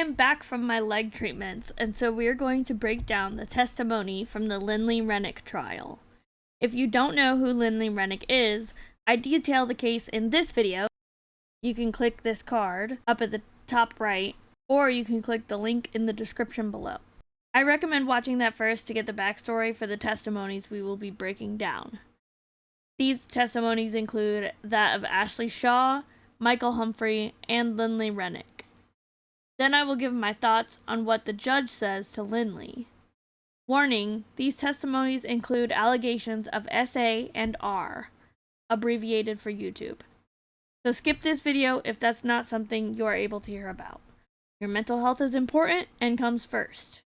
am back from my leg treatments, and so we are going to break down the testimony from the Lynlee Renick trial. If you don't know who Lynlee Renick is, I detail the case in this video. You can click this card up at the top right, or you can click the link in the description below. I recommend watching that first to get the backstory for the testimonies we will be breaking down. These testimonies include that of Ashley Shaw, Michael Humphrey, and Lynlee Renick. Then I will give my thoughts on what the judge says to Lynlee. Warning, these testimonies include allegations of SA and R, abbreviated for YouTube. So skip this video if that's not something you are able to hear about. Your mental health is important and comes first.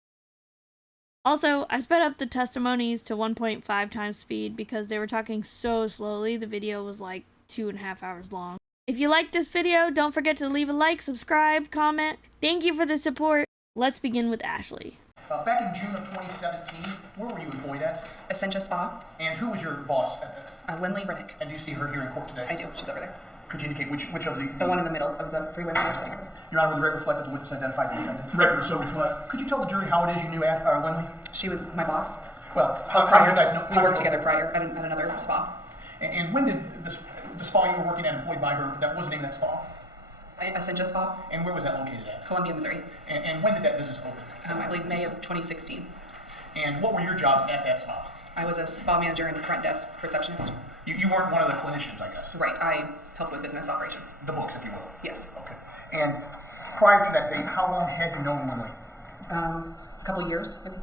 Also, I sped up the testimonies to 1.5 times speed because they were talking so slowly. The video was like 2.5 hours long. If you liked this video, don't forget to leave a like, subscribe, comment. Thank you for the support. Let's begin with Ashley. Back in June of 2017, where were you employed at? Essentia Spa. And who was your boss at that? Lynlee Renick. And do you see her here in court today? I do. She's over there. Could you indicate which of the... The one in the middle of the three women who are sitting over there. Your Honor, would the record reflect that the witness identified the defendant? Record so reflect. Could you tell the jury how it is you knew Lynlee? She was my boss. Well, how did you guys know? We worked together prior at another spa. And when did the spa you were working at employed by her, that was the name of that spa? Essentia Spa. And where was that located at? Columbia, Missouri. And when did that business open? I believe May of 2016. And what were your jobs at that spa? I was a spa manager and front desk receptionist. You weren't one of the clinicians, I guess? Right. I helped with business operations. The books, if you will? Yes. Okay. And prior to that date, how long had you known Lynlee? A couple years, I think.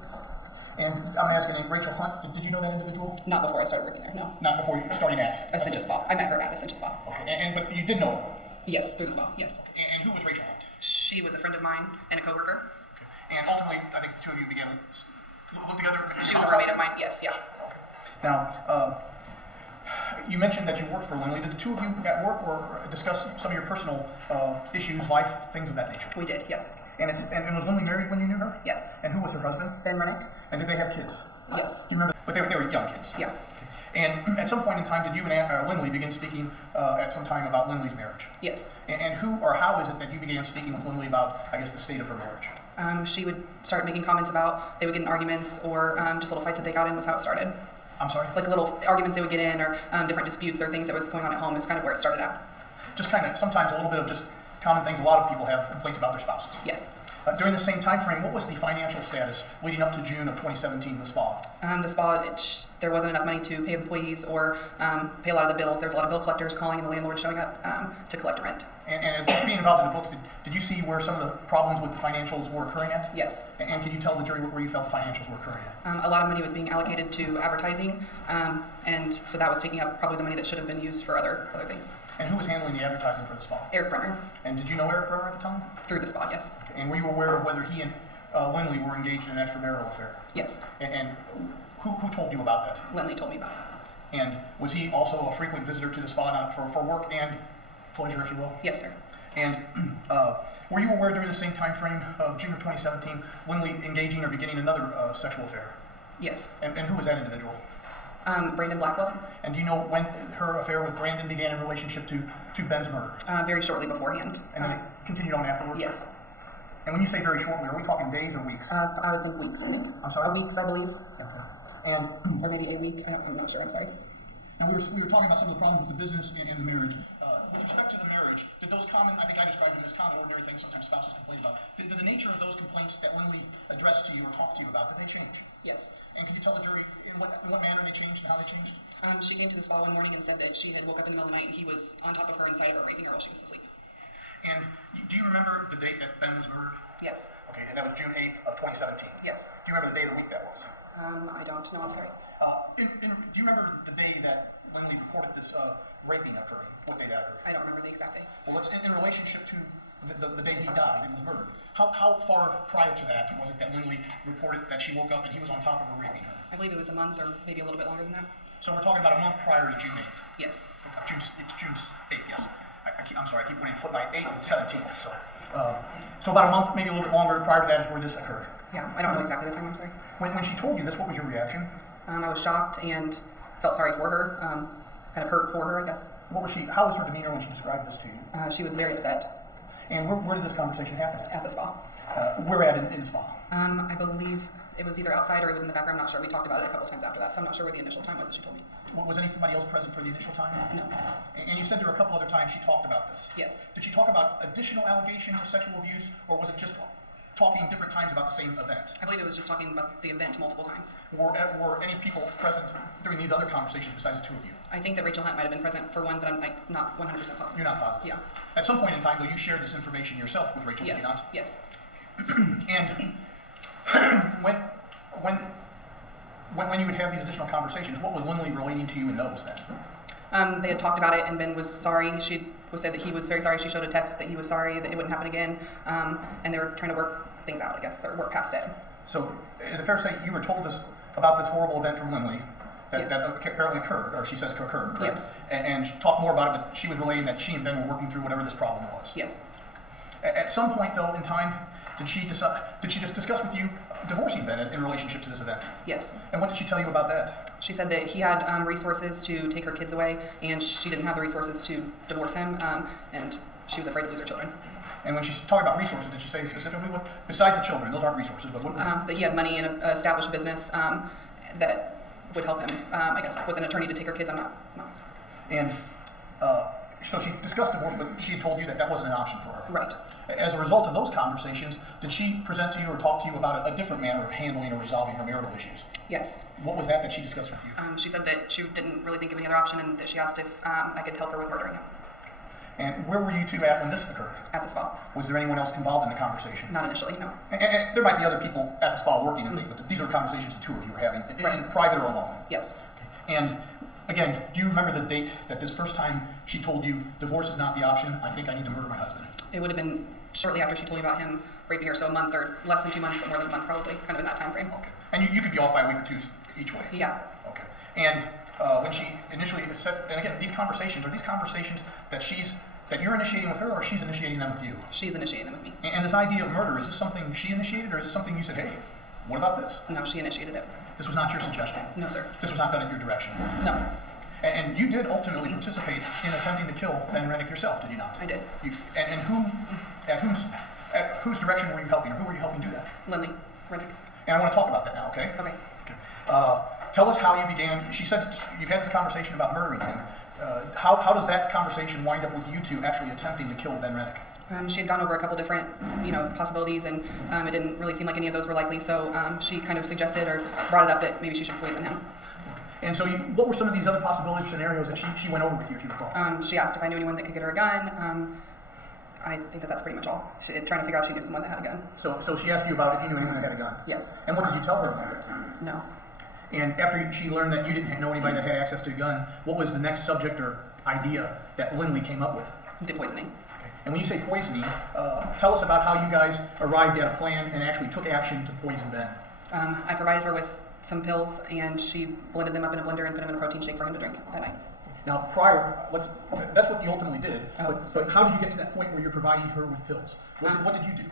And I'm asking, Rachel Hunt, did you know that individual? Not before I started working there, no. Not before you started at? Essentia Spa. I met her at Essentia Spa. Okay. But you did know her? Yes, through the spa, yes. And who was Rachel Hunt? She was a friend of mine and a coworker. Okay. And ultimately, I think the two of you began to look together? She was a roommate of mine, yes, yeah. Okay. Now, you mentioned that you worked for Lynlee. Did the two of you at work or discuss some of your personal issues, life, things of that nature? We did, yes. And was Lynlee married when you knew her? Yes. And who was her husband? Ben Renick. And did they have kids? Yes. Do you remember? But they were young kids? Yeah. And at some point in time, did you and Lynlee begin speaking at some time about Lynlee's marriage? Yes. And who or how is it that you began speaking with Lynlee about, I guess, the state of her marriage? She would start making comments about, they would get in arguments or just little fights that they got in was how it started. I'm sorry? Like little arguments they would get in or different disputes or things that was going on at home is kind of where it started out. Just kind of, sometimes a little bit of just common things. A lot of people have complaints about their spouses. Yes. During the same time frame, what was the financial status leading up to June of 2017 in the spa? The spa, there wasn't enough money to pay employees or pay a lot of the bills. There's a lot of bill collectors calling and the landlord showing up to collect rent. And as being involved in the books, did you see where some of the problems with the financials were occurring at? Yes. And can you tell the jury where you felt the financials were occurring at? A lot of money was being allocated to advertising, and so that was taking up probably the money that should have been used for other things. And who was handling the advertising for the spa? Eric Bremer. And did you know Eric Bremer at the time? Through the spa, yes. Okay. And were you aware of whether he and Lynlee were engaged in an extramarital affair? Yes. And who told you about that? Lynlee told me about it. And was he also a frequent visitor to the spa for work and pleasure, if you will? Yes, sir. And were you aware during the same time frame of June of 2017, Lynlee engaging or beginning another sexual affair? Yes. And who was that individual? Brandon Blackwell. And do you know when her affair with Brandon began in relationship to Ben's murder? Very shortly beforehand. And then it continued on afterwards? Yes. And when you say very shortly, are we talking days or weeks? I would think weeks, I think. I'm sorry? Weeks, I believe. Okay. And or maybe a week. I'm not sure, I'm sorry. Now we were talking about some of the problems with the business and the marriage. With respect to the marriage, did those I think I described them as common ordinary things sometimes spouses complain about. Did the nature of those complaints that Lynlee addressed to you or talked to you about, did they change? Yes. And can you tell the jury in what manner they changed and how they changed? She came to the spa one morning and said that she had woke up in the middle of the night and he was on top of her inside of her, raping her while she was asleep. And do you remember the date that Ben was murdered? Yes. Okay, and that was June 8th of 2017? Yes. Do you remember the day of the week that was? I don't. No, I'm sorry. Do you remember the day that Lynlee reported this raping occurring? What day that occurred? I don't remember the exact day. Well, it's in relationship to the day he died and was murdered. How far prior to that was it that Lynlee reported that she woke up and he was on top of her raping her? I believe it was a month or maybe a little bit longer than that. So we're talking about a month prior to June 8th? Yes. Okay. It's June 8th, yes. I'm sorry, I keep putting footnote 8 and 17. So about a month, maybe a little bit longer prior to that is where this occurred? Yeah, I don't know exactly the time, I'm sorry. When she told you this, what was your reaction? I was shocked and felt sorry for her, kind of hurt for her, I guess. How was her demeanor when she described this to you? She was very upset. And where did this conversation happen? At the spa. Where at in the spa? I believe it was either outside or it was in the background. I'm not sure. We talked about it a couple of times after that, so I'm not sure where the initial time was that she told me. Was anybody else present for the initial time? No. And you said there were a couple other times she talked about this. Yes. Did she talk about additional allegations of sexual abuse, or was it just talking different times about the same event? I believe it was just talking about the event multiple times. Were any people present during these other conversations besides the two of you? I think that Rachel Hunt might have been present for one, but I'm not 100% positive. You're not positive? Yeah. At some point in time, though, you shared this information yourself with Rachel, did you not? Yes. And when you would have these additional conversations, what was Lynlee relating to you in those then? They had talked about it, and Ben was sorry. She said that he was very sorry. She showed a text that he was sorry that it wouldn't happen again, and they were trying to work things out, I guess, or work past it. So, is it fair to say you were told this about this horrible event from Lynlee that, Yes. that apparently occurred, or she says occurred, correct? Yes. And she talked more about it, but she was relating that she and Ben were working through whatever this problem was. Yes. At some point, though, in time, did she just discuss with you divorcing Ben in relationship to this event? Yes. And what did she tell you about that? She said that he had resources to take her kids away, and she didn't have the resources to divorce him, and she was afraid to lose her children. And when she's talking about resources, did she say specifically what, besides the children, those aren't resources, but what? That he had money in an established business that would help him, I guess, with an attorney to take her kids. I'm not. And so she discussed divorce, but she told you that that wasn't an option for her. Right. As a result of those conversations, did she present to you or talk to you about a different manner of handling or resolving her marital issues? Yes. What was that she discussed with you? She said that she didn't really think of any other option, and that she asked if I could help her with murdering him And where were you two at when this occurred? at the spa. Was there anyone else involved in the conversation? Not initially, no. And there might be other people at the spa working, I think, but these are conversations the two of you were having, in private or alone. Yes. And again, do you remember the date that this first time she told you divorce is not the option? I think I need to murder my husband. It would have been shortly after she told me about him raping her, so a month or less than 2 months, but more than a month probably, kind of in that time frame. Okay. And you could be off by a week or two each way. Yeah. Okay. And when she initially said, and again, these conversations that you're initiating with her, or she's initiating them with you? She's initiating them with me. And this idea of murder, is this something she initiated, or is this something you said, hey, what about this? No, she initiated it. This was not your suggestion? No, sir. This was not done at your direction? No, And you did ultimately participate in attempting to kill Ben Renick yourself, did you not? I did. And at whose direction were you helping, or who were you helping do that? Lynlee Renick. And I want to talk about that now, okay? Okay. Tell us how you began. She said you've had this conversation about murdering him. How does that conversation wind up with you two actually attempting to kill Ben Renick? She had gone over a couple different, possibilities, and it didn't really seem like any of those were likely. So she kind of suggested or brought it up that maybe she should poison him. And so, what were some of these other possibilities or scenarios that she went over with you, if you recall? She asked if I knew anyone that could get her a gun. I think that's pretty much all. Trying to figure out if she knew someone that had a gun. So she asked you about if you knew anyone that had a gun. Yes. And what did you tell her about it? No. And after she learned that you didn't know anybody that had access to a gun, what was the next subject or idea that Lynlee came up with? The poisoning. And when you say poisoning, tell us about how you guys arrived at a plan and actually took action to poison Ben. I provided her with some pills, and she blended them up in a blender and put them in a protein shake for him to drink that night. Now, that's what you ultimately did. But how did you get to that point where you're providing her with pills? What did you do?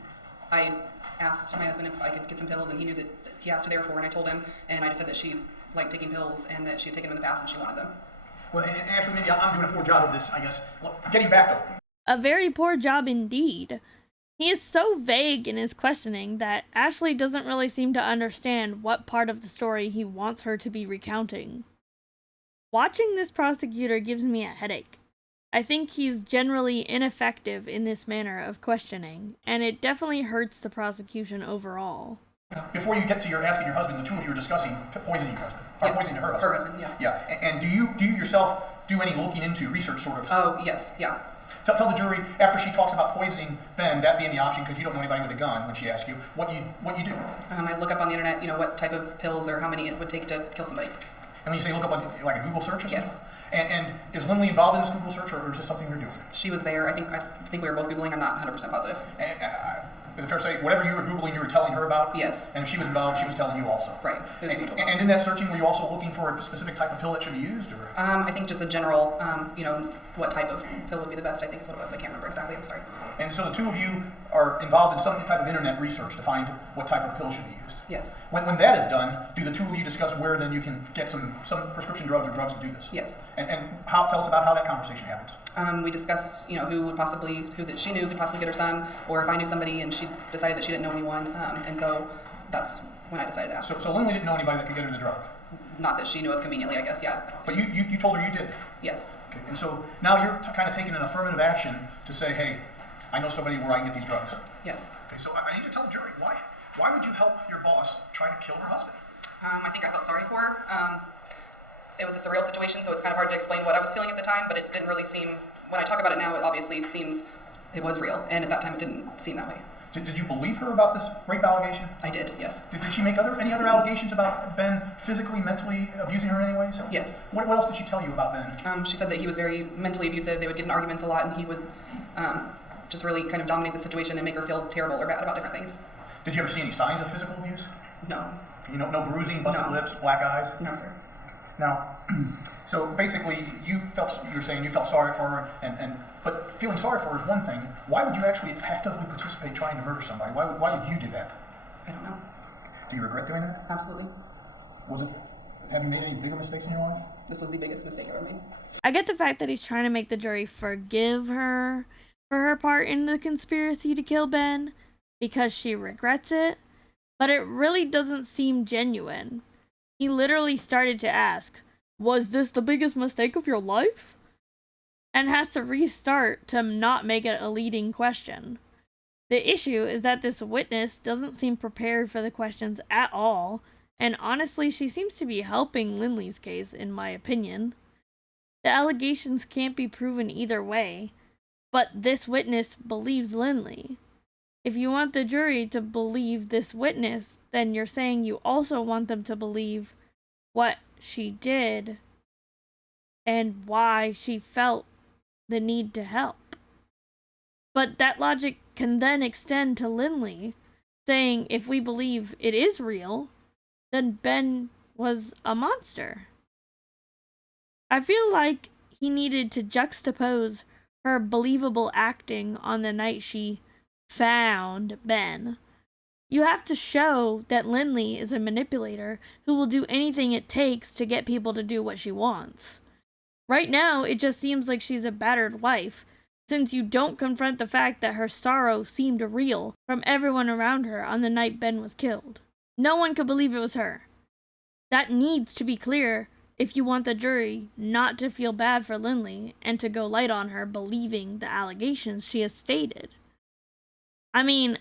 I asked my husband if I could get some pills, and he knew that he asked who they were for, and I told him, and I just said that she liked taking pills and that she had taken them in the past and she wanted them. Well, and actually, maybe I'm doing a poor job of this, I guess. Well, getting back though. A very poor job indeed. He is so vague in his questioning that Ashley doesn't really seem to understand what part of the story he wants her to be recounting. Watching this prosecutor gives me a headache. I think he's generally ineffective in this manner of questioning, and it definitely hurts the prosecution overall. Before you get to your asking your husband, the two of you were discussing poisoning your husband. Or poisoning her husband. Her husband, yes. Yeah. And do you yourself do any looking into research sort of? Oh, yes, yeah. Tell the jury, after she talks about poisoning Ben, that being the option because you don't know anybody with a gun when she asks you, what you do? I look up on the internet, what type of pills or how many it would take to kill somebody. And when you say look up on like a Google search or something? Yes. And is Lynlee involved in this Google search, or is this something you're doing? She was there. I think we were both Googling. I'm not 100% positive. And, is it fair to say, whatever you were Googling, you were telling her about? Yes. And if she was involved, she was telling you also? Right. And in that searching, were you also looking for a specific type of pill that should be used? Or? I think just a general, what type of pill would be the best, I think is what it was. I can't remember exactly. I'm sorry. And so the two of you are involved in some type of internet research to find what type of pill should be used? used? Yes. When that is done, do the two of you discuss where then you can get some prescription drugs or drugs to do this? Yes. And tell us about how that conversation happens. We discussed, who that she knew could possibly get her some, or if I knew somebody and she decided that she didn't know anyone, and so that's when I decided to ask. So Lynlee didn't know anybody that could get her the drug? Not that she knew of conveniently, I guess, yeah. But you told her you did? Yes. Okay. And so now you're kind of taking an affirmative action to say, hey, I know somebody where I can get these drugs. Yes. Okay, so I need to tell the jury, why would you help your boss try to kill her husband? I think I felt sorry for her. It was a surreal situation, so it's kind of hard to explain what I was feeling at the time, but it didn't really seem, when I talk about it now, it obviously seems it was real, and at that time it didn't seem that way. Did you believe her about this rape allegation? I did, yes. Did she make any other allegations about Ben physically, mentally abusing her in any way? So yes. What else did she tell you about Ben? She said that he was very mentally abusive, they would get in arguments a lot, and he would just really kind of dominate the situation and make her feel terrible or bad about different things. Did you ever see any signs of physical abuse? No. No bruising, busted lips, black eyes? No, sir. Now, so basically, you were saying you felt sorry for her, but feeling sorry for her is one thing. Why would you actually actively participate trying to murder somebody? Why would you do that? I don't know. Do you regret doing that? Absolutely. Have you made any bigger mistakes in your life? This was the biggest mistake I ever made. I get the fact that he's trying to make the jury forgive her for her part in the conspiracy to kill Ben because she regrets it, but it really doesn't seem genuine. He literally started to ask, was this the biggest mistake of your life? And has to restart to not make it a leading question. The issue is that this witness doesn't seem prepared for the questions at all, and honestly, she seems to be helping Lynlee's case, in my opinion. The allegations can't be proven either way, but this witness believes Lynlee. If you want the jury to believe this witness, then you're saying you also want them to believe what she did and why she felt the need to help. But that logic can then extend to Lynlee, saying if we believe it is real, then Ben was a monster. I feel like he needed to juxtapose her believable acting on the night she found Ben. You have to show that Lynlee is a manipulator who will do anything it takes to get people to do what she wants. Right now, it just seems like she's a battered wife, since you don't confront the fact that her sorrow seemed real from everyone around her on the night Ben was killed. No one could believe it was her. That needs to be clear if you want the jury not to feel bad for Lynlee and to go light on her believing the allegations she has stated. I mean,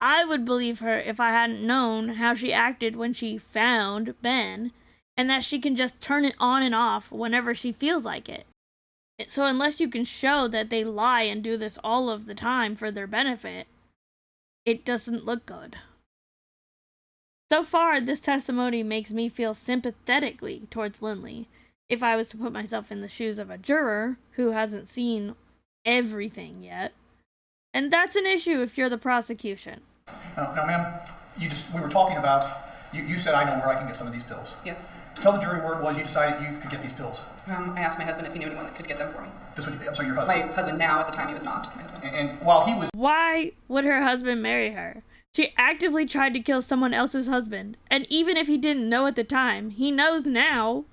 I would believe her if I hadn't known how she acted when she found Ben, and that she can just turn it on and off whenever she feels like it. So unless you can show that they lie and do this all of the time for their benefit, it doesn't look good. So far, this testimony makes me feel sympathetically towards Lynlee, if I was to put myself in the shoes of a juror who hasn't seen everything yet. And that's an issue if you're the prosecution. Now, ma'am, we were talking about, you said I know where I can get some of these pills. Yes. To tell the jury where it was you decided you could get these pills. I asked my husband if he knew anyone that could get them for me. I'm sorry, your husband? My husband now, at the time he was not my husband. And while he was... Why would her husband marry her? She actively tried to kill someone else's husband, and even if he didn't know at the time, he knows now.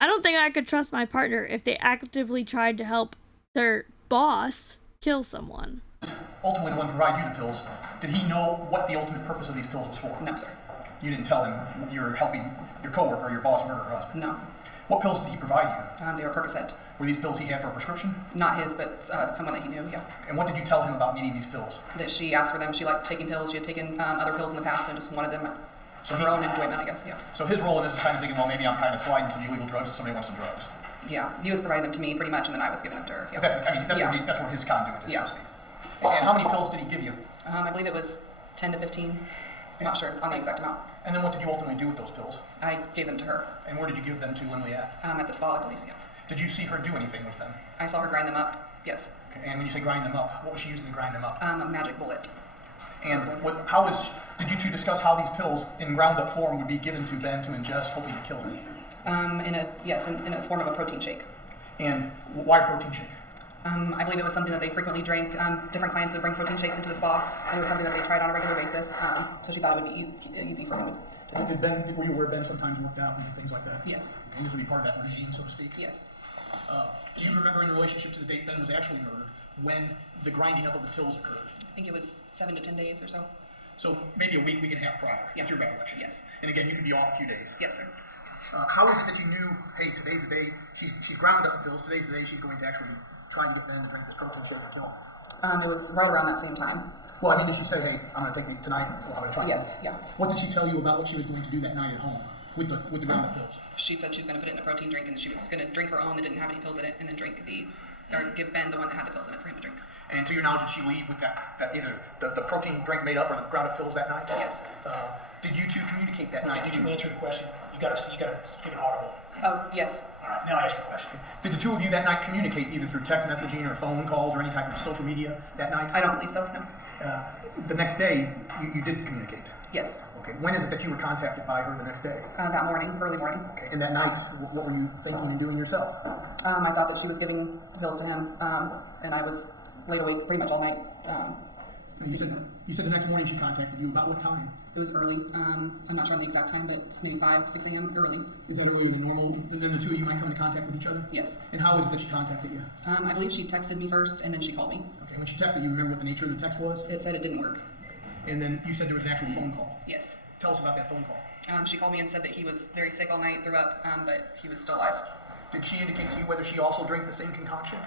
I don't think I could trust my partner if they actively tried to help their boss kill someone. Ultimately, the one who provided you the pills, did he know what the ultimate purpose of these pills was for? No, sir. You didn't tell him you were helping your coworker or your boss murder her husband? No. What pills did he provide you? They were Percocet. Were these pills he had for a prescription? Not his, but someone that he knew, yeah. And what did you tell him about needing these pills? That she asked for them. She liked taking pills. She had taken other pills in the past and just wanted them for her own enjoyment, I guess, yeah. So his role in this is kind of thinking, well, maybe I'm kind of sliding some illegal drugs if somebody wants some drugs. Yeah, he was providing them to me pretty much, and then I was giving them to her. Yeah. That's where his conduit is, yeah. so to speak. And how many pills did he give you? I believe it was 10 to 15. I'm not sure it's on the exact amount. And then what did you ultimately do with those pills? I gave them to her. And where did you give them to Lynlee at? At the spa, I believe, yeah. Did you see her do anything with them? I saw her grind them up, yes. Okay. And when you say grind them up, what was she using to grind them up? A magic bullet. And did you two discuss how these pills in ground up form would be given to Ben to ingest, hoping to kill him? In a form of a protein shake. And why protein shake? I believe it was something that they frequently drank. Different clients would bring protein shakes into the spa, and it was something that they tried on a regular basis. So she thought it would be easy for him to do. Were you aware Ben sometimes worked out and things like that? Yes. And this would be part of that regime, so to speak? Yes. Do you remember in relationship to the date Ben was actually murdered when the grinding up of the pills occurred? I think it was 7 to 10 days or so. So maybe a week and a half prior. That's your recollection? Yes. And again, you could be off a few days. Yes, sir. How is it that you knew, hey, today's the day, she's grounded up the pills, today's the day she's going to actually try to get Ben to drink this protein shake and kill him? It was right around that same time. Well, I mean, did she say, hey, I'm going to take it tonight, I'm going to try Yes, yeah. What did she tell you about what she was going to do that night at home with the ground up pills? She said she was going to put it in a protein drink, and she was going to drink her own that didn't have any pills in it, and then give Ben the one that had the pills in it for him to drink. And to your knowledge, did she leave with that either the protein drink made up or the ground up pills that night? Yes. Did you two communicate that night? Did you answer the question? You gotta give an audible. Oh, yes. All right, now I ask you a question. Did the two of you that night communicate either through text messaging or phone calls or any type of social media that night? I don't believe so, no. The next day, you did communicate? Yes. Okay. When is it that you were contacted by her the next day? That morning, early morning. Okay. And that night, what were you thinking and doing yourself? I thought that she was giving pills to him, and I was laid awake pretty much all night. You said the next morning she contacted you. About what time? It was early. I'm not sure on the exact time, but it's maybe 5, 6 a.m. early. Is that earlier than normal? And then the two of you might come into contact with each other? Yes. And how is it that she contacted you? I believe she texted me first, and then she called me. Okay, when she texted you, remember what the nature of the text was? It said it didn't work. And then you said there was an actual phone call. Yes. Tell us about that phone call. She called me and said that he was very sick all night, threw up, but he was still alive. Did she indicate to you whether she also drank the same concoction?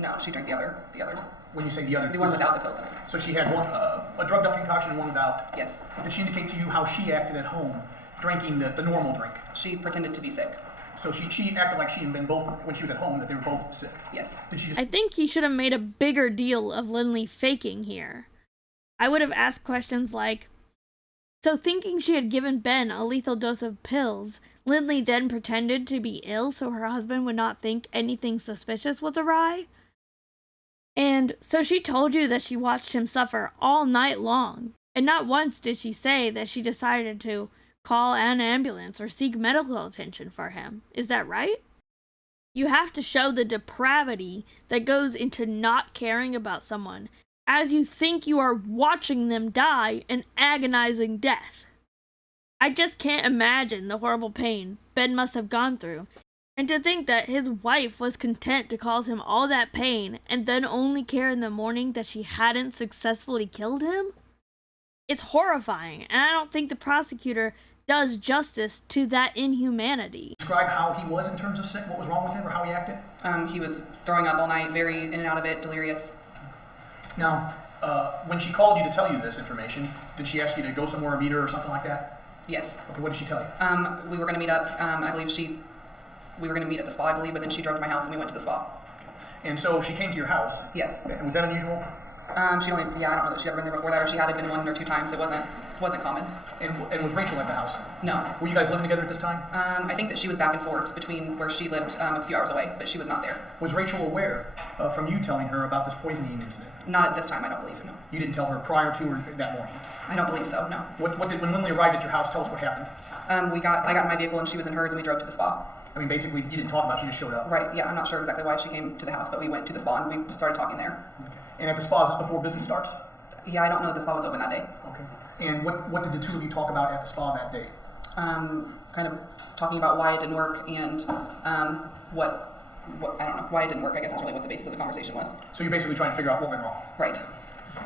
No, she drank the other one. When you say the other? The one without the pills in it. So she had one, a drugged up concoction and one without? Yes. Did she indicate to you how she acted at home, drinking the normal drink? She pretended to be sick. So she acted like she and Ben both, when she was at home, that they were both sick? Yes. Did she just... I think he should have made a bigger deal of Lynlee faking here. I would have asked questions like, so thinking she had given Ben a lethal dose of pills, Lynlee then pretended to be ill so her husband would not think anything suspicious was awry? And so she told you that she watched him suffer all night long, and not once did she say that she decided to call an ambulance or seek medical attention for him. Is that right? You have to show the depravity that goes into not caring about someone as you think you are watching them die an agonizing death. I just can't imagine the horrible pain Ben must have gone through, and to think that his wife was content to cause him all that pain and then only care in the morning that she hadn't successfully killed him? It's horrifying, and I don't think the prosecutor does justice to that inhumanity. Describe how he was in terms of sick, what was wrong with him, or how he acted? He was throwing up all night, very in and out of it, delirious. Now, when she called you to tell you this information, did she ask you to go somewhere and meet her or something like that? Yes. Okay, what did she tell you? We were going to meet up. I believe we were going to meet at the spa, I believe, but then she drove to my house and we went to the spa. And so she came to your house? Yes. And was that unusual? I don't know that she'd ever been there before that, or she had been 1 or 2 times. It wasn't common. And was Rachel at the house? No. Were you guys living together at this time? I think that she was back and forth between where she lived a few hours away, but she was not there. Was Rachel aware from you telling her about this poisoning incident? Not at this time, I don't believe, no. You didn't tell her prior to or that morning? I don't believe so, no. When Lynlee arrived at your house, tell us what happened. I got in my vehicle and she was in hers and we drove to the spa. I mean, basically, you didn't talk about it, she just showed up. Right, yeah, I'm not sure exactly why she came to the house, but we went to the spa and we started talking there. Okay. And at the spa, is this before business starts? Yeah, I don't know if the spa was open that day. Okay. And what did the two of you talk about at the spa that day? Kind of talking about why it didn't work and what I don't know, why it didn't work, I guess is really what the basis of the conversation was. So you're basically trying to figure out what went wrong? Right.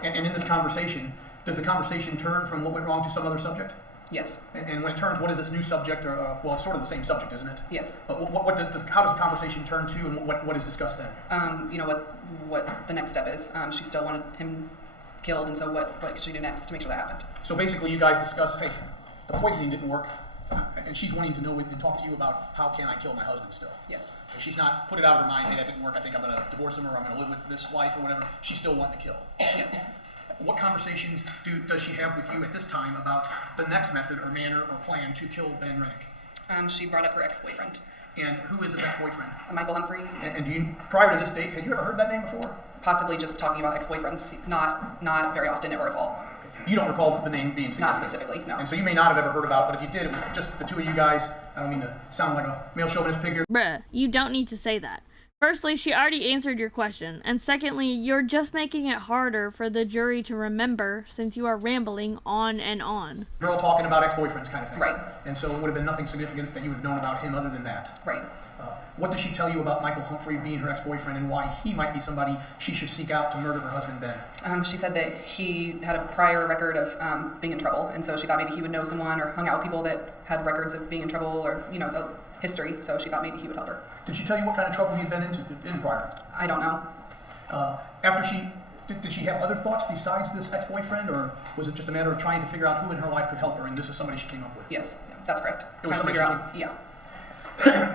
And in this conversation, does the conversation turn from what went wrong to some other subject? Yes. And when it turns, what is this new subject? Or well, it's sort of the same subject, isn't it? Yes. But how does the conversation turn to, and what is discussed then? What the next step is. She still wanted him killed, and so what could she do next to make sure that happened? So basically, you guys discuss, hey, the poisoning didn't work, and she's wanting to know and talk to you about how can I kill my husband still. Yes. And she's not put it out of her mind, hey, that didn't work, I think I'm going to divorce him, or I'm going to live with this wife, or whatever. She's still wanting to kill. Yes. What conversation does she have with you at this time about the next method or manner or plan to kill Ben Renick? She brought up her ex-boyfriend. And who is this ex-boyfriend? Michael Humphrey. And do you, prior to this date, had you ever heard that name before? Possibly just talking about ex-boyfriends, not very often or at all. You don't recall the name being significant? Not specifically, no. And so you may not have ever heard about, but if you did, it was just the two of you guys. I don't mean to sound like a male chauvinist pig here. Bruh, you don't need to say that. Firstly, she already answered your question, and secondly, you're just making it harder for the jury to remember since you are rambling on and on. Girl talking about ex-boyfriends kind of thing. Right. And so it would have been nothing significant that you would have known about him other than that. Right. What did she tell you about Michael Humphrey being her ex-boyfriend and why he might be somebody she should seek out to murder her husband Ben? She said that he had a prior record of being in trouble, and so she thought maybe he would know someone or hung out with people that had records of being in trouble or, a history, so she thought maybe he would help her. Did she tell you what kind of trouble he'd been in prior? I don't know. Did she have other thoughts besides this ex-boyfriend, or was it just a matter of trying to figure out who in her life could help her, and this is somebody she came up with? Yes, that's correct. It was Trying to somebody figure out, yeah.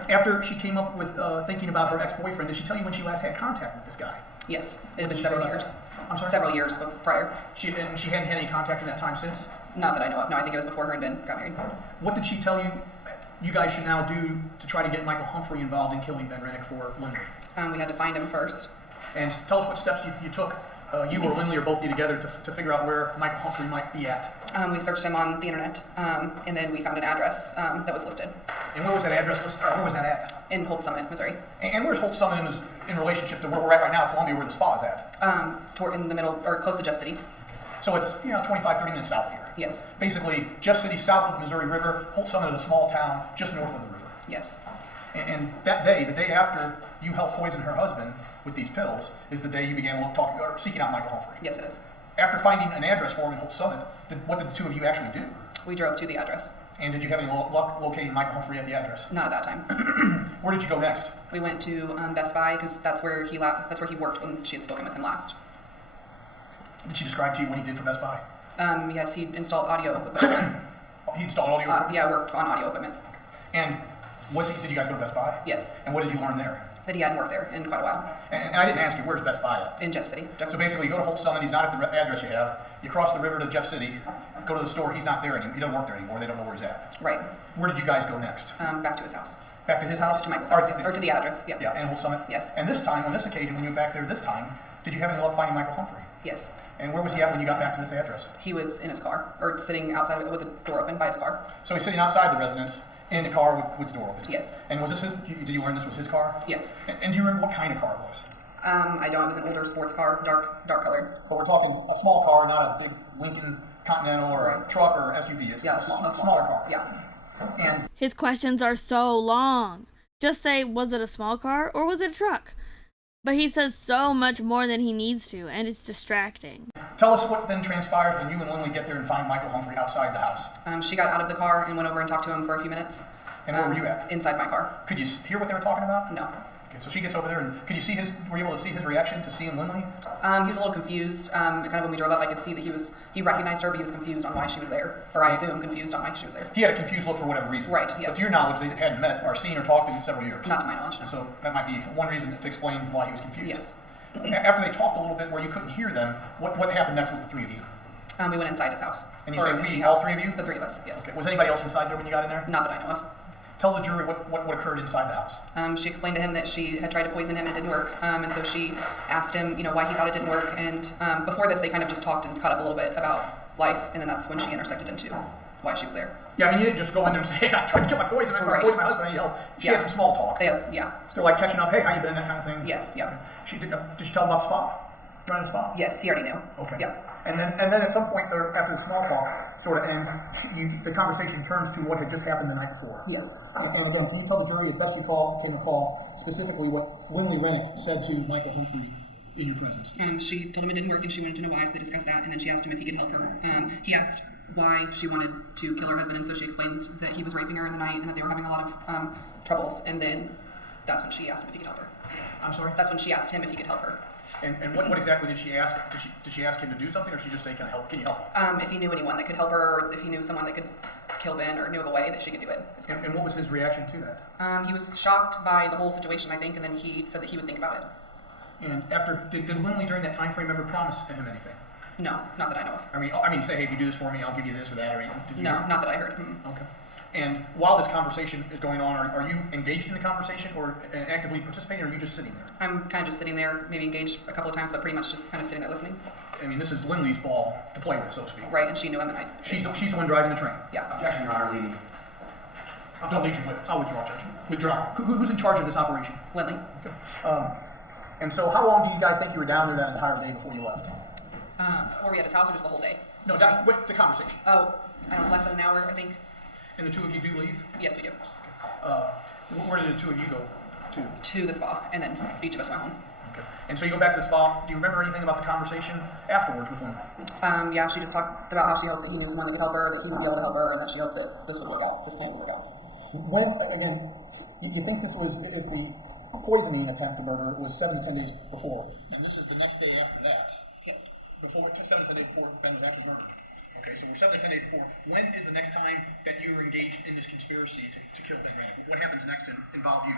After she came up with thinking about her ex-boyfriend, did she tell you when she last had contact with this guy? Yes, it had been Did she several say that? years. I'm sorry? Several years prior. And she hadn't had any contact in that time since? Not that I know of. No, I think it was before her and Ben got married. What did she tell you you guys should now do to try to get Michael Humphrey involved in killing Ben Renick for Lynlee? We had to find him first. And tell us what steps you took, you or Lynlee or both of you together, to figure out where Michael Humphrey might be at. We searched him on the internet, and then we found an address that was listed. And where was that address where was that at? In Holt Summit, Missouri. And where's Holt Summit in relationship to where we're at right now, Columbia, where the spa is at? In the middle, or close to Jeff City. So it's 25, 30 minutes south of here. Yes. Basically, Jeff City south of the Missouri River, Holt Summit is a small town just north of the river. Yes. And that day, the day after you helped poison her husband with these pills, is the day you began seeking out Michael Humphrey. Yes, it is. After finding an address for him in Holt Summit, what did the two of you actually do? We drove to the address. And did you have any luck locating Michael Humphrey at the address? Not at that time. Where did you go next? We went to Best Buy because that's where he worked when she had spoken with him last. Did she describe to you what he did for Best Buy? Yes, he installed audio equipment. He installed audio equipment? Yeah, worked on audio equipment. And did you guys go to Best Buy? Yes. And what did you learn there? That he hadn't worked there in quite a while. And I didn't ask you, where's Best Buy at? In Jeff City. So basically, you go to Holt Summit, he's not at the address you have. You cross the river to Jeff City, go to the store, he's not there anymore. He doesn't work there anymore. They don't know where he's at. Right. Where did you guys go next? Back to his house. Back to his house? To Michael's house, yes. Or to the address, yeah. Yeah, in Holt Summit? Yes. And this time, on this occasion, when you were back there this time, did you have any luck finding Michael Humphrey? Yes. And where was he at when you got back to this address? He was in his car, or sitting outside with the door open by his car. So he's sitting outside the residence, in the car with the door open? Yes. And was this did you learn this was his car? Yes. And do you remember what kind of car it was? I don't. It was an older sports car, dark colored. But we're talking a small car, not a big Lincoln Continental or a truck or SUV. It's a smaller car. Yeah. And His questions are so long. Just say, was it a small car or was it a truck? But he says so much more than he needs to, and it's distracting. tell us what then transpires when you and Lynlee get there and find Michael Humphrey outside the house. She got out of the car and went over and talked to him for a few minutes. And where were you at? Inside my car. Could you hear what they were talking about? No. Okay, so she gets over there, and were you able to see his reaction to seeing Lynlee? He was a little confused. Kind of when we drove up, I could see that he recognized her, but he was confused on why she was there. Or I assume confused on why she was there. He had a confused look for whatever reason. Right, yes. But to your knowledge, they hadn't met or seen or talked in several years. Not to my knowledge. And so that might be one reason to explain why he was confused. Yes. After they talked a little bit where you couldn't hear them, what happened next with the three of you? We went inside his house. And you say we, all three of you? The three of us, yes. Okay. Was anybody else inside there when you got in there? Not that I know of. Tell the jury what occurred inside the house. She explained to him that she had tried to poison him and it didn't work. And so she asked him, why he thought it didn't work. And before this, they kind of just talked and caught up a little bit about life. And then that's when she intersected into why she was there. Yeah, I mean, you didn't just go in there and say, hey, I tried to kill my poison, I tried to poison my husband, I need help. She had some small talk. Yeah. So they're like catching up, hey, how you been, that kind of thing? Yes, yeah. Did she tell him about the spot? Running the spot? Yes, he already knew. Okay. Yeah. And then at some point there, after the small talk sort of ends, the conversation turns to what had just happened the night before. Yes. And again, can you tell the jury, as best you can recall, specifically what Lynlee Renick said to Michael Humphrey in your presence? She told him it didn't work and she wanted to know why, so they discussed that, and then she asked him if he could help her. He asked why she wanted to kill her husband, and so she explained that he was raping her in the night and that they were having a lot of troubles, and then that's when she asked him if he could help her. I'm sorry? That's when she asked him if he could help her. And what exactly did she ask? Did she ask him to do something, or did she just say, can you help? If he knew anyone that could help her, or if he knew someone that could kill Ben, or knew of a way that she could do it. And what was his reaction to that? He was shocked by the whole situation, I think, and then he said that he would think about it. And did Lynlee during that time frame ever promise him anything? No, not that I know of. I mean, say, hey, if you do this for me, I'll give you this or that, or did you? No, not that I heard. Okay. And while this conversation is going on, are you engaged in the conversation or actively participating, or are you just sitting there? I'm kind of just sitting there, maybe engaged a couple of times, but pretty much just kind of sitting there listening. I mean, this is Lynlee's ball to play with, so to speak. Right, and she knew him, and She's the one driving the train. Yeah. Objection, Your Honor, leading. Don't leave your witness. I'll withdraw judgment. Withdraw. Who's in charge of this operation? Lynlee. Okay. And so how long do you guys think you were down there that entire day before you left? Were we at his house or just the whole day? No, what the conversation. Oh, I don't know, less than an hour, I think. And the two of you do leave? Yes, we do. Where did the two of you go to? To the spa, and then each of us went home. Okay. And so you go back to the spa. Do you remember anything about the conversation afterwards with Lynlee? Yeah, she just talked about how she hoped that he knew someone that could help her, that he would be able to help her, and that she hoped that this would work out, this plan would work out. When, again, you think this was, if the poisoning attempt to murder was 7 to 10 days before? And this is the next day after that? Yes. Before, it took 7 to 10 days before Ben was actually murdered. Okay, so we're 7 to 10 days before. When is the next time that you were engaged in this conspiracy to kill Ben Renick? What happens next to involve you?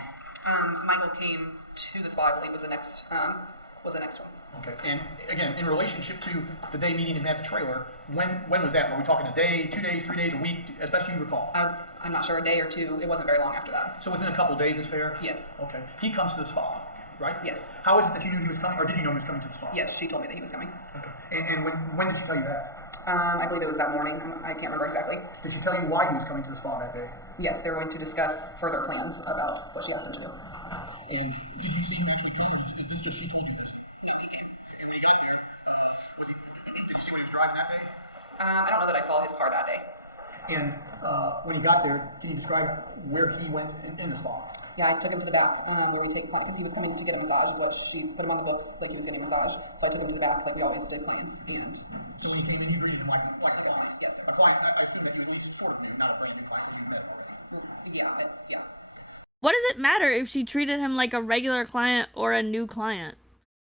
Michael came to the spa, I believe was the next one. Okay, and again, in relationship to the day meeting him at the trailer, when was that? Were we talking a day, 2 days, 3 days, a week, as best you recall? I'm not sure, a day or two. It wasn't very long after that. So within a couple of days is fair? Yes. Okay. He comes to the spa, right? Yes. How is it that you knew he was coming, or did you know he was coming to the spa? Yes, she told me that he was coming. Okay. And when did she tell you that? I believe it was that morning. I can't remember exactly. Did she tell you why he was coming to the spa that day? Yes, they were going to discuss further plans about what she asked him to do. And did you see him actually come? Is this just she told you this? Yeah, he came. And he got there. Did you see what he was driving that day? I don't know that I saw his car that day. And when he got there, can you describe where he went in the spa? Yeah, I took him to the back where we take clients. He was coming to get a massage, is what she put him on the books, like he was getting a massage. So I took him to the back like we always did clients. And So when he came in, you greeted him like a client. yes, sir. A client, I assume that you at least sort of knew, not a brand new client, because you met him already. Yeah. What does it matter if she treated him like a regular client or a new client?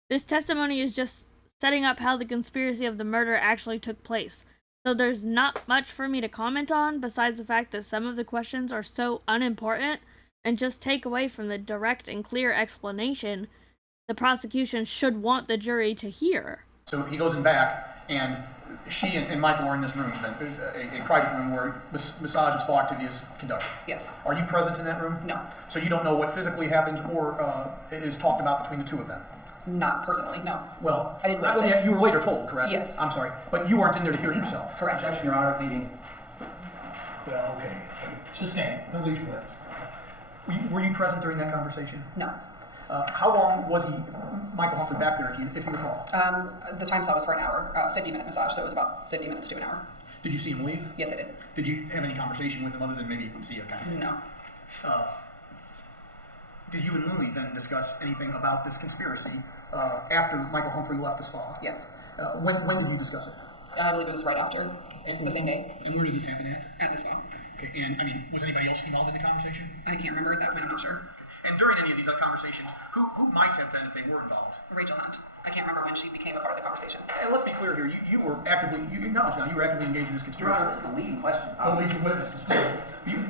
This testimony is just setting up how the conspiracy of the murder actually took place. So there's not much for me to comment on besides the fact that some of the questions are so unimportant and just take away from the direct and clear explanation the prosecution should want the jury to hear. So he goes in back, and she and Michael are in this room, a private room where massage and spa activity is conducted. Yes. Are you present in that room? No. So you don't know what physically happens or is talked about between the two of them? Not personally, no. Well, I didn't witness it. you were later told, correct? Yes. I'm sorry, but you weren't in there to hear it yourself. Correct. Objection, Your Honor, meeting. Well, okay. Sustained. Don't leave your witness. Were you present during that conversation? No. How long was Michael Humphrey back there, if you recall? The time slot was for an hour, 50-minute massage, so it was about 50 minutes to an hour. Did you see him leave? Yes, I did. Did you have any conversation with him other than maybe see a kind of thing? No. Did you and Lynlee then discuss anything about this conspiracy after Michael Humphrey left the spa? Yes. When did you discuss it? I believe it was right after, the same day, And where did this happen at? at the spa. Okay, and I mean, was anybody else involved in the conversation? I can't remember at that point, I'm not sure. And during any of these conversations, who might have been if they were involved? Rachel Hunt. I can't remember when she became a part of the conversation. And let's be clear here, you were actively, you acknowledge now, you were actively engaged in this Your Honor, conspiracy. this is a leading question. Don't leave your witness. Sustained.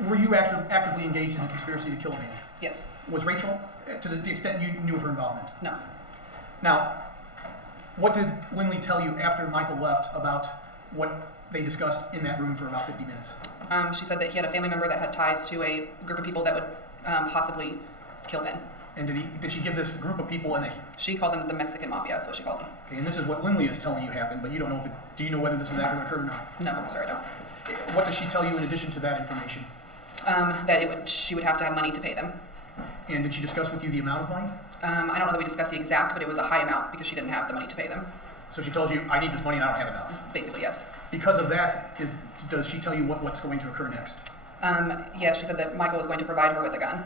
Were you actively engaged in the conspiracy to kill a man? Yes. Was Rachel, to the extent you knew of her involvement? No. Now, what did Lynlee tell you after Michael left about what they discussed in that room for about 50 minutes? She said that he had a family member that had ties to a group of people that would possibly kill Ben. And did she give this group of people a name? She called them the Mexican Mafia, that's what she called them. Okay, and this is what Lynlee is telling you happened, but you don't know do you know whether this is actually occurred or not? No, I'm sorry, I don't. What does she tell you in addition to that information? That she would have to have money to pay them. And did she discuss with you the amount of money? I don't know that we discussed the exact, but it was a high amount because she didn't have the money to pay them. So she tells you, I need this money and I don't have enough. Basically, yes. Because of that, does she tell you what's going to occur next? Yes, she said that Michael was going to provide her with a gun.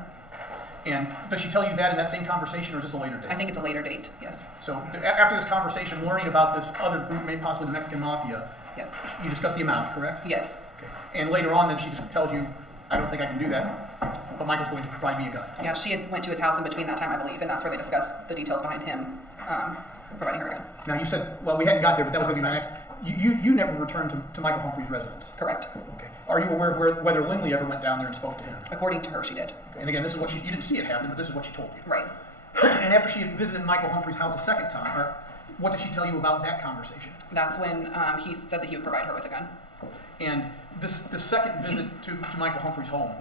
And does she tell you that in that same conversation, or is this a later date? I think it's a later date, yes. So after this conversation, learning about this other group, maybe possibly the Mexican Mafia, Yes. you discuss the amount, correct? Yes. Okay. And later on, then she just tells you, I don't think I can do that, but Michael's going to provide me a gun. Yeah, she had went to his house in between that time, I believe, and that's where they discussed the details behind him providing her a gun. Now you said, well, we hadn't got there, but that was going to be my next. You never returned to Michael Humphrey's residence. Correct. Okay. Are you aware of whether Lynlee ever went down there and spoke to him? According to her, she did. Okay. And again, this is what you didn't see it happen, but this is what she told you. Right. And after she had visited Michael Humphrey's house a second time, what did she tell you about that conversation? That's when he said that he would provide her with a gun. And this second visit to Michael Humphrey's home,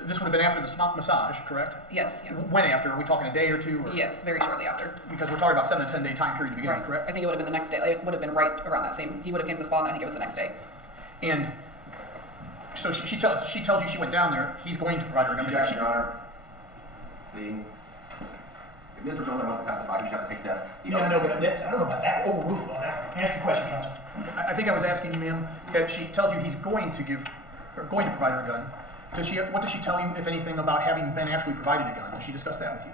this would have been after the massage, correct? Yes. Yeah. When after? Are we talking a day or two? Or? Yes, very shortly after. Because we're talking about 7 to 10 day time period to begin Right. with, correct? I think it would have been the next day. It would have been right around that same. He would have came to the spa, and I think it was the next day. And So she tells you she went down there. He's going to provide her a gun. Objection, Your Honor. If Mr. Zola wants to testify, he should have to take that. Yeah, no, but I don't know about that. Overruled on that. Ask your question, counsel. I think I was asking you, ma'am, that she tells you he's going to provide her a gun. What does she tell you, if anything, about having Ben actually provided a gun? Does she discuss that with you?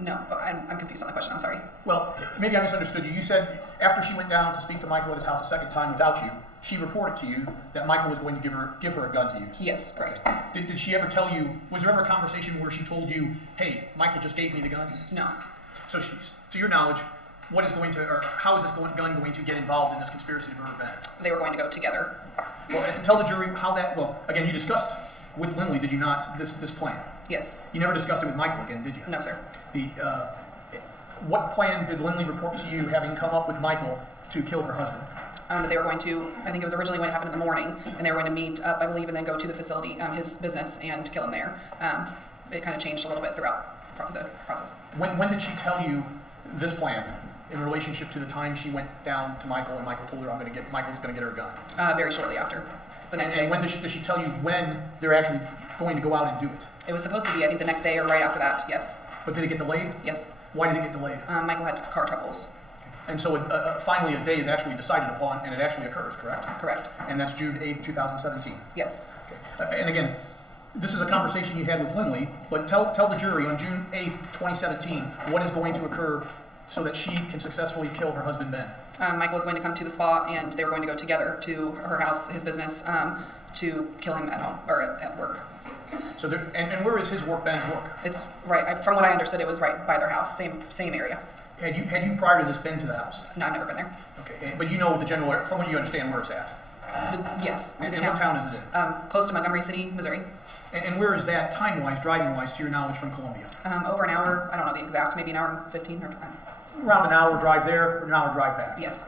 No, I'm confused on the question, I'm sorry. Well, maybe I misunderstood you. You said after she went down to speak to Michael at his house a second time without you, she reported to you that Michael was going to give her a gun to use. Yes, correct. Did she ever tell you, was there ever a conversation where she told you, hey, Michael just gave me the gun? No. So to your knowledge, how is this gun going to get involved in this conspiracy to murder Ben? They were going to go together. Well, and tell the jury how that, again, you discussed with Lynlee, did you not, this plan? Yes. You never discussed it with Michael again, did you? No, sir. What plan did Lynlee report to you, having come up with Michael, to kill her husband? That they were going to, I think it was originally going to happen in the morning, and they were going to meet up, I believe, and then go to the facility, his business, and kill him there. It kind of changed a little bit throughout the process. When did she tell you this plan in relationship to the time she went down to Michael and Michael told her Michael's going to get her a gun? Very shortly after. The next day. And when does she tell you when they're actually going to go out and do it? It was supposed to be, I think, the next day or right after that, yes. But did it get delayed? Yes. Why did it get delayed? Michael had car troubles. And so finally a day is actually decided upon, and it actually occurs, correct? Correct. And that's June 8th, 2017. Yes. Okay. And again, this is a conversation you had with Lynlee, but tell the jury on June 8th, 2017, what is going to occur so that she can successfully kill her husband, Ben. Michael was going to come to the spot, and they were going to go together to her house, his business, to kill him at home, or at work. So and where is his work, Ben's work? It's right, from what I understood, it was right by their house, same area. Had you prior to this been to the house? No, I've never been there. Okay, but you know the general area, from what you understand where it's at? Yes. And what town is it in? Close to Montgomery City, Missouri. And where is that time-wise, driving-wise, to your knowledge, from Columbia? Over an hour, I don't know the exact, maybe an hour and 15 or Around an hour drive there, an hour drive back. Yes.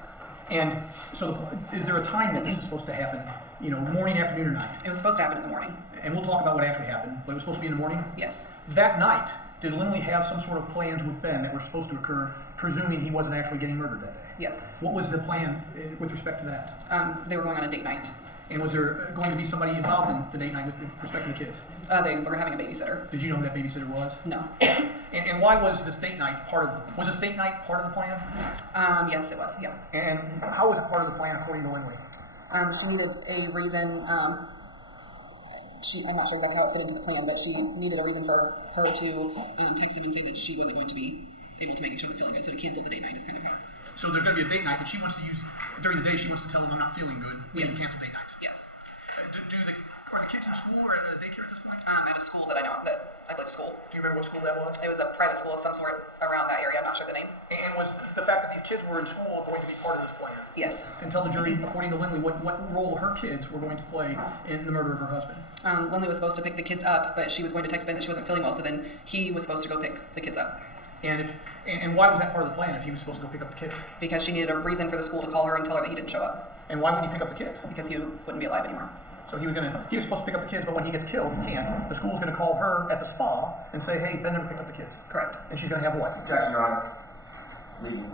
And so is there a time that this is supposed to happen? You know, morning, afternoon, or night? It was supposed to happen in the morning. And we'll talk about what actually happened, but it was supposed to be in the morning? Yes. That night, did Lynlee have some sort of plans with Ben that were supposed to occur, presuming he wasn't actually getting murdered that day? Yes. What was the plan with respect to that? They were going on a date night. And was there going to be somebody involved in the date night with respect to the kids? They were having a babysitter. Did you know who that babysitter was? No. And why was this date night was this date night part of the plan? Yes, it was, yeah. And how was it part of the plan according to Lynlee? She needed a reason, I'm not sure exactly how it fit into the plan, but she needed a reason for her to text him and say that she wasn't going to be able to make it, she wasn't feeling good, so to cancel the date night is kind of how. So there's going to be a date night that she wants to use, during the day she wants to tell him I'm not feeling good, we can cancel date night. Yes. Are the kids in school or at a daycare at this point? At a school that I believe school. Do you remember what school that was? It was a private school of some sort around that area, I'm not sure the name. And was the fact that these kids were in school going to be part of this plan? Yes. And tell the jury, according to Lynlee, what role her kids were going to play in the murder of her husband. Lynlee was supposed to pick the kids up, but she was going to text Ben that she wasn't feeling well, so then he was supposed to go pick the kids up. And why was that part of the plan if he was supposed to go pick up the kids? Because she needed a reason for the school to call her and tell her that he didn't show up. And why wouldn't he pick up the kids? Because he wouldn't be alive anymore. So he was supposed to pick up the kids, but when he gets killed, he can't. The school's going to call her at the spa and say, hey, Ben never picked up the kids. Correct. And she's going to have what? Objection, Your Honor. Leaving.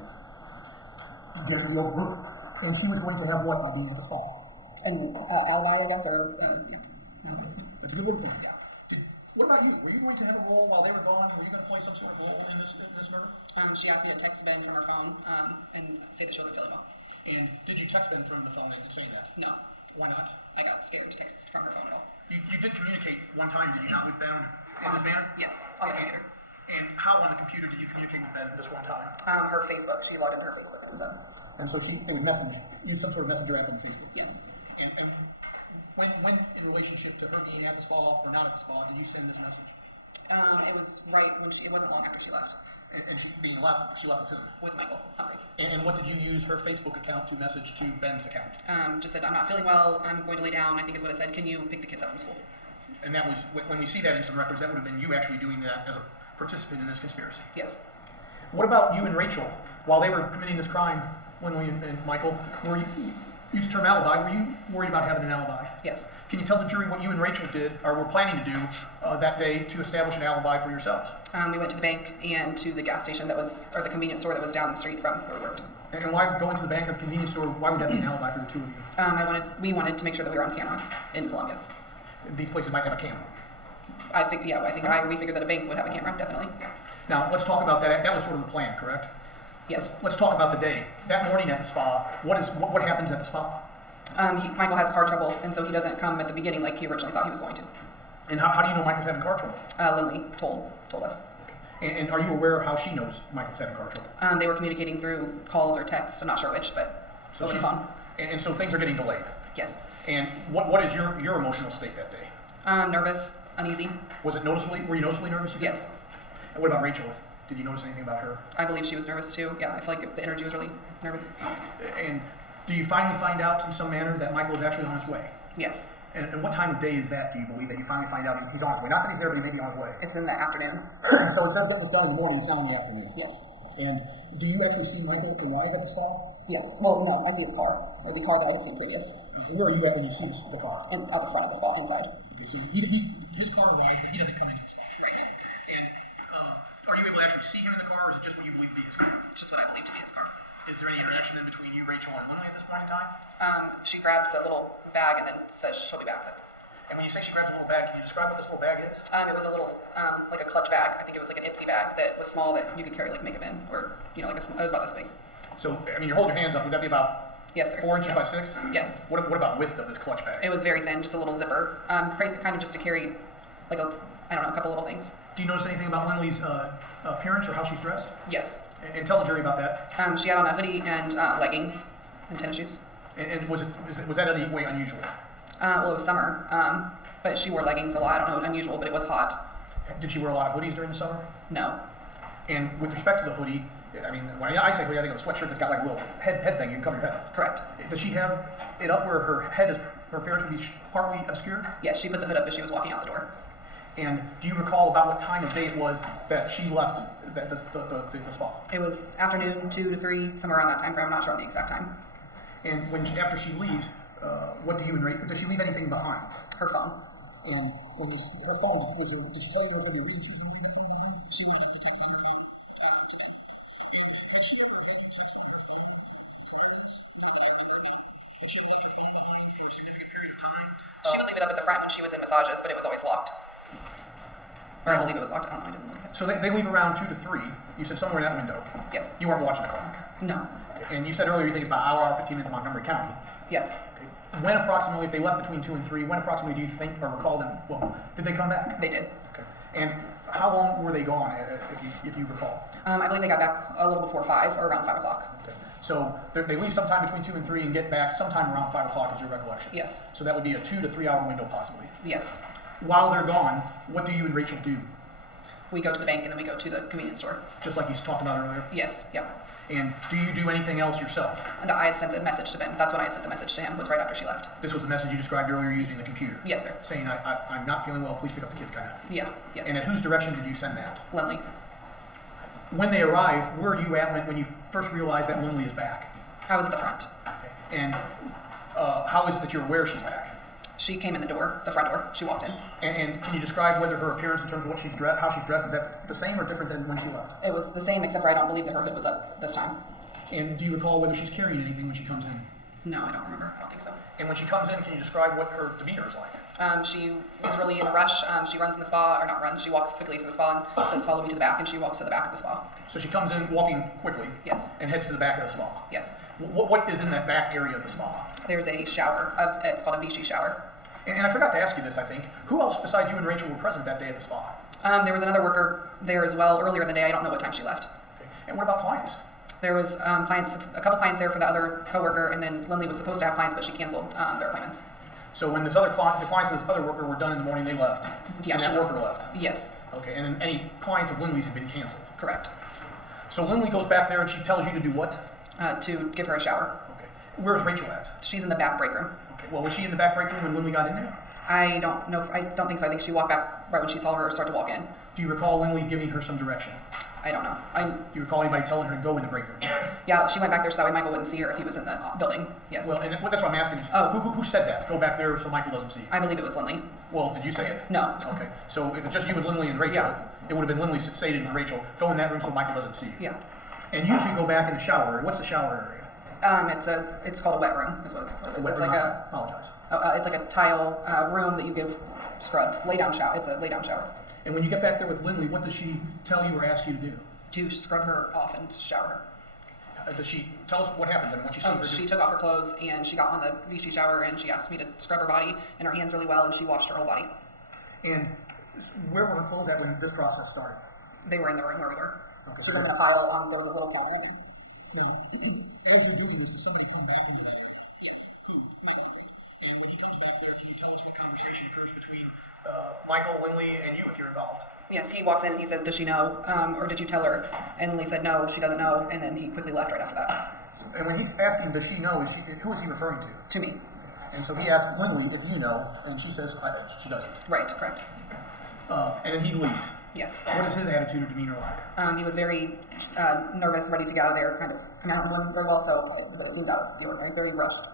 Objection to the overruled. And she was going to have what by being at the spa? An alibi, I guess, or, yeah. Alibi. That's a good word for it. What about you? Were you going to have a role while they were gone? Were you going to play some sort of role in this murder? She asked me to text Ben from her phone and say that she wasn't feeling well. And did you text Ben from the phone and say that? No. Why not? I got scared to text from her phone at all. You did communicate one time, did you not, with Ben in this manner? Yes, on the computer. And how on the computer did you communicate with Ben this one time? Her Facebook. She logged into her Facebook and it was up. And so they would use some sort of messenger app on Facebook? Yes. And when in relationship to her being at the spa or not at the spa, did you send this message? It was right when it wasn't long after she left. And she being left, she left with who? With Michael, Humphrey. And what did you use her Facebook account to message to Ben's account? Just said, I'm not feeling well, I'm going to lay down, I think is what I said. Can you pick the kids up from school? And that was, when we see that in some records, that would have been you actually doing that as a participant in this conspiracy. Yes. What about you and Rachel? While they were committing this crime, Lynlee and Michael, use the term alibi, were you worried about having an alibi? Yes. Can you tell the jury what you and Rachel did, or were planning to do, that day to establish an alibi for yourselves? We went to the bank and to the gas station or the convenience store that was down the street from where we worked. And why go into the bank or the convenience store? Why would that be an alibi for the two of you? We wanted to make sure that we were on camera in Columbia. These places might have a camera. We figured that a bank would have a camera, definitely. Now, let's talk about that. That was sort of the plan, correct? Yes. Let's talk about the day. That morning at the spa, what happens at the spa? Michael has car trouble, and so he doesn't come at the beginning like he originally thought he was going to. And how do you know Michael's having car trouble? Lynlee told us. And are you aware of how she knows Michael's having car trouble? They were communicating through calls or texts. I'm not sure which, but over the phone. And so things are getting delayed. Yes. And what is your emotional state that day? Nervous, uneasy. Were you noticeably nervous? Yes. And what about Rachel? Did you notice anything about her? I believe she was nervous too. Yeah, I feel like the energy was really nervous. And do you finally find out in some manner that Michael is actually on his way? Yes. And what time of day is that, do you believe, that you finally find out he's on his way? Not that he's there, but he may be on his way. It's in the afternoon. So instead of getting this done in the morning, it's now in the afternoon. Yes. And do you actually see Michael arrive at the spa? Yes. Well, no, I see his car, or the car that I had seen previous. Where are you at when you see the car? At the front of the spa, inside. Okay, so his car arrives, but he doesn't come into the spa. Right. And are you able to actually see him in the car, or is it just what you believe to be his car? Just what I believe to be his car. Is there any interaction in between you, Rachel, and Lynlee at this point in time? She grabs a little bag and then says she'll be back. And when you say she grabs a little bag, can you describe what this little bag is? It was a little, like a clutch bag. I think it was like an Ipsy bag that was small that you could carry like makeup in, or it was about this big. So, I mean, you're holding your hands up. Would that be about Yes, sir. 4 inches by 6? Yes. What about width of this clutch bag? It was very thin, just a little zipper. Kind of just to carry, like a couple little things. Do you notice anything about Lynlee's appearance or how she's dressed? Yes. And tell the jury about that. She had on a hoodie and leggings and tennis shoes. And was that any way unusual? Well, it was summer, but she wore leggings a lot. I don't know, unusual, but it was hot. Did she wear a lot of hoodies during the summer? No. And with respect to the hoodie, I mean, when I say hoodie, I think of a sweatshirt that's got like a little head thing. You can cover your head. Correct. Does she have it up where her appearance would be partly obscured? Yes, she put the hood up as she was walking out the door. And do you recall about what time of day it was that she left the spa? It was afternoon, 2 to 3, somewhere around that time frame. I'm not sure on the exact time. And after she leaves, what do you and Rachel, does she leave anything behind? Her phone. And when her phone, did she tell you there was going to be a reason she was going to leave that phone behind? She wanted us to text on her phone to them. Had she ever let you text on her phone clients? Not that I remember, no. Had she ever left her phone behind for a significant period of time? She would leave it up at the front when she was in massages, but it was always locked. Or I believe it was locked. I don't know. I didn't look at it. So they leave around 2 to 3. You said somewhere in that window. Yes. You weren't watching the car. No. And you said earlier you think it's about an hour 15 into Montgomery County. Yes. Okay. When approximately, if they left between 2 and 3, when approximately do you think or recall them? Well, did they come back? They did. Okay. And how long were they gone, if you recall? I believe they got back a little before 5, or around 5 o'clock. Okay. So they leave sometime between 2 and 3 and get back sometime around 5 o'clock is your recollection? Yes. So that would be a 2 to 3 hour window possibly. Yes. While they're gone, what do you and Rachel do? We go to the bank and then we go to the convenience store. Just like you talked about earlier? Yes. Yeah. And do you do anything else yourself? And I had sent the message to Ben. That's when I had sent the message to him. Was right after she left. This was the message you described earlier using the computer? Yes, sir. Saying, I'm not feeling well, please pick up the kids, kind of? Yeah. Yes. And at whose direction did you send that? Lynlee. When they arrive, where are you at when you first realize that Lynlee is back? I was at the front. Okay. And how is it that you're aware she's back? She came in the door, the front door. She walked in. And can you describe whether her appearance in terms of what she's dressed, how she's dressed, is that the same or different than when she left? It was the same, except for I don't believe that her hood was up this time. And do you recall whether she's carrying anything when she comes in? No, I don't remember. I don't think so. And when she comes in, can you describe what her demeanor is like? She was really in a rush. She runs in the spa, or not runs, she walks quickly through the spa and says, follow me to the back, and she walks to the back of the spa. So she comes in walking quickly? Yes. And heads to the back of the spa? Yes. What is in that back area of the spa? There's a shower. It's called a Vichy shower. And I forgot to ask you this, I think. Who else besides you and Rachel were present that day at the spa? There was another worker there as well earlier in the day. I don't know what time she left. Okay. And what about clients? There was a couple clients there for the other coworker, and then Lynlee was supposed to have clients, but she canceled their appointments. So when the clients of this other worker were done in the morning, they left? Yeah, and that worker left? Yes. Okay, and then any clients of Lynlee's had been canceled? Correct. So Lynlee goes back there and she tells you to do what? To give her a shower. Okay. Where's Rachel at? She's in the back break room. Okay. Well, was she in the back break room when Lynlee got in there? I don't know. I don't think so. I think she walked back right when she saw her start to walk in. Do you recall Lynlee giving her some direction? I don't know. Do you recall anybody telling her to go in the break room? Yeah, she went back there so that way Michael wouldn't see her if he was in the building. Yes. Well, and that's what I'm asking is, who said that? Go back there so Michael doesn't see you. I believe it was Lynlee. Well, did you say it? No. Okay. So if it's just you and Lynlee and Rachel, Yeah. it would have been Lynlee saying to Rachel, go in that room so Michael doesn't see you. Yeah. And you two go back in the shower area. What's the shower area? It's called a wet room, is what it is. Wet It's room? like I apologize. it's like a tile room that you give scrubs. Lay down shower. It's a lay down shower. And when you get back there with Lynlee, what does she tell you or ask you to do? To scrub her off and shower her. Does she tell us what happens? I mean, what you see her do? She took off her clothes and she got on the Vichy shower and she asked me to scrub her body and her hands really well and she washed her whole body. And where were her clothes at when this process started? They were in the room where we were. Okay. She put them in a pile. There was a little counter. Now, as you're doing this, does somebody come back into that area? Yes. Who? Michael. And when he comes back there, can you tell us what conversation occurs between Michael, Lynlee, and you if you're involved? Yes, he walks in and he says, "Does she know? Or did you tell her?" And Lynlee said, "No, she doesn't know." And then he quickly left right after that. And when he's asking, does she know, who is he referring to? To me. And so he asks Lynlee if you know, and she says she doesn't. Right, correct. And then he leaves. Yes. What is his attitude or demeanor like? He was very nervous, ready to get out of there, kind of come out and very well so, but it seemed out of the ordinary, very rushed.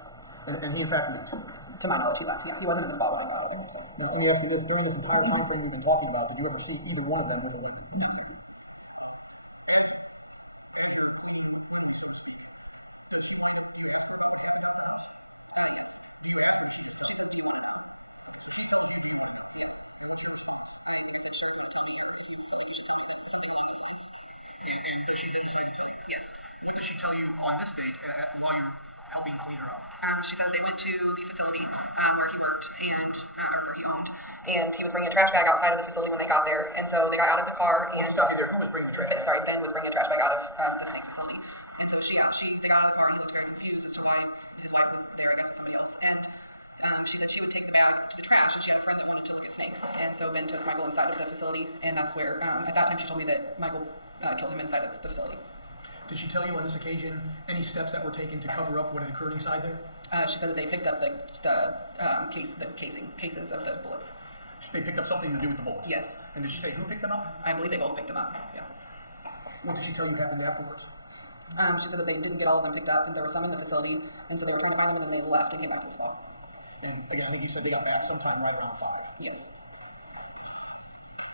And he in fact leaves. To my knowledge, he left. Yeah, he wasn't in the spot with them. So. Now, let me ask you this: during this entire time frame we've been talking about, did you ever see either one of them as a She said they went to the facility where he worked and where he owned, and he was bringing a trash bag outside of the facility when they got there, and so they got out of the car and Stop you there. Who was bringing the trash? Ben was bringing a trash bag out of the snake facility, and so they got out of the car and he looked very confused as to why his wife was there, I guess, with somebody else, and she said she would take the bag to the trash. She had a friend that wanted to look at snakes, and so Ben took Michael inside of the facility, and that's where at that time she told me that Michael killed him inside of the facility. Did she tell you on this occasion any steps that were taken to cover up what had occurred inside there? She said that they picked up the cases of the bullets. They picked up something to do with the bullets? Yes. And did she say who picked them up? I believe they both picked them up, yeah. What did she tell you happened afterwards? She said that they didn't get all of them picked up, and there were some in the facility, and so they were trying to find them, and then they left and came back to the spot. And again, I think you said they got back sometime right around 5. Yes.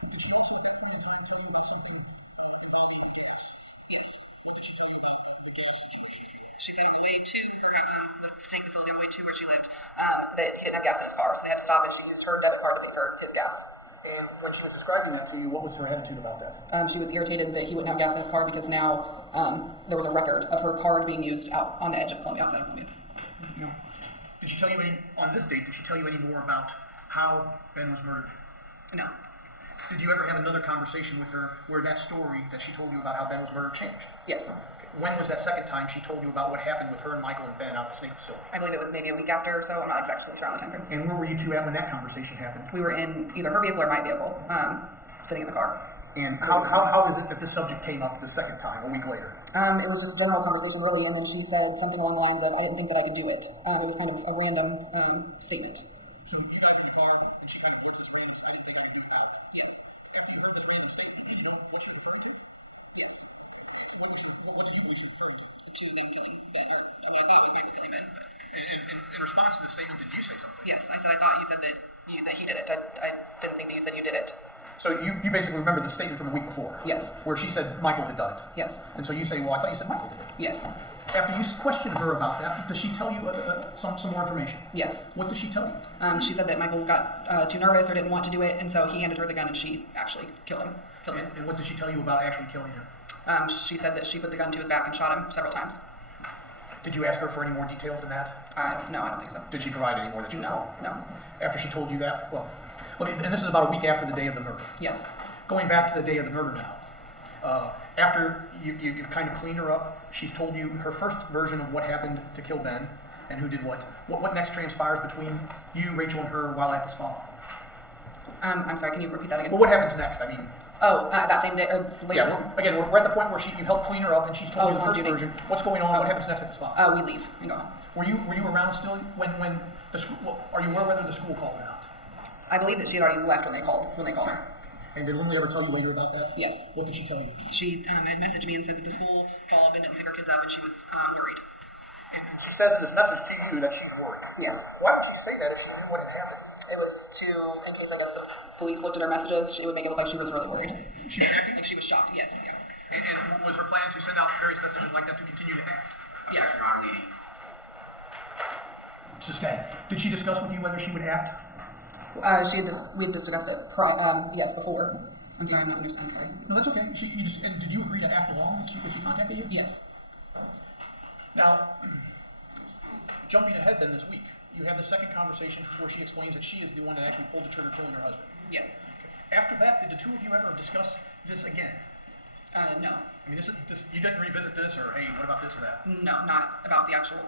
Did she also get to you and tell you about something? Yes. What did she tell you about the gas situation? She said on the way to the snake facility, on the way to where she lived, that he didn't have gas in his car, so they had to stop, and she used her debit card to pay for his gas. And when she was describing that to you, what was her attitude about that? She was irritated that he wouldn't have gas in his car because now there was a record of her card being used out on the edge of Columbia, outside of Columbia. No. Did she tell you on this date, did she tell you any more about how Ben was murdered? No. Did you ever have another conversation with her where that story that she told you about how Ben was murdered changed? Yes. When was that second time she told you about what happened with her and Michael and Ben out at the snake facility? I believe it was maybe a week after or so. I'm not exactly sure on the time frame. And where were you two at when that conversation happened? We were in either her vehicle or my vehicle, sitting in the car. And how is it that this subject came up the second time, a week later? It was just a general conversation, really, and then she said something along the lines of, "I didn't think that I could do it." It was kind of a random statement. So you guys in the car, and she kind of looks this random, I didn't think I could do it now. Yes. After you heard this random statement, did you know what she was referring to? Yes. What did you wish she was referring to? To them killing Ben, or what I thought was Michael killing Ben. But In response to the statement, did you say something? yes, I said I thought you said that he did it. I didn't think that you said you did it. So you basically remember the statement from the week before? Yes. Where she said Michael had done it? Yes. And so you say, well, I thought you said Michael did it. Yes. After you questioned her about that, does she tell you some more information? Yes. What does she tell you? She said that Michael got too nervous or didn't want to do it, and so he handed her the gun and she actually killed him. And what did she tell you about actually killing him? She said that she put the gun to his back and shot him several times. Did you ask her for any more details than that? No, I don't think so. Did she provide any more that you recall? No. After she told you that? Well, and this is about a week after the day of the murder. Yes. Going back to the day of the murder now, after you've kind of cleaned her up, she's told you her first version of what happened to kill Ben and who did what. What next transpires between you, Rachel, and her while at the spa? I'm sorry, can you repeat that again? Well, what happens next? I mean... that same day, or later? Yeah, we're at the point where you helped clean her up and she's told you the on first duty. version. What's going on? What happens next at the spa? We leave and go home. Were you around still when the school... Are you aware whether the school called or not? I believe that she had already left when they called her. And did Lynlee ever tell you later about that? Yes. What did she tell you? She had messaged me and said that the school called and didn't pick her kids up and she was worried. And she says in this message to you that she's worried. Yes. Why would she say that if she knew what had happened? It was in case I guess the police looked at her messages, she would make it look like she was really worried. She was acting? Like she was shocked, yes, yeah. And was her plan to send out various messages like that to continue to act? Yes. Your Honor, leading. Sustained. Did she discuss with you whether she would act? We had discussed it yes, before. I'm sorry, I'm not understanding, sorry. No, that's okay. And did you agree to act along if she contacted you? Yes. Now, jumping ahead then this week, you have the second conversation where she explains that she is the one that actually pulled the trigger killing her husband. Yes. After that, did the two of you ever discuss this again? No. I mean, you didn't revisit this, or hey, what about this or that? No, not about the actual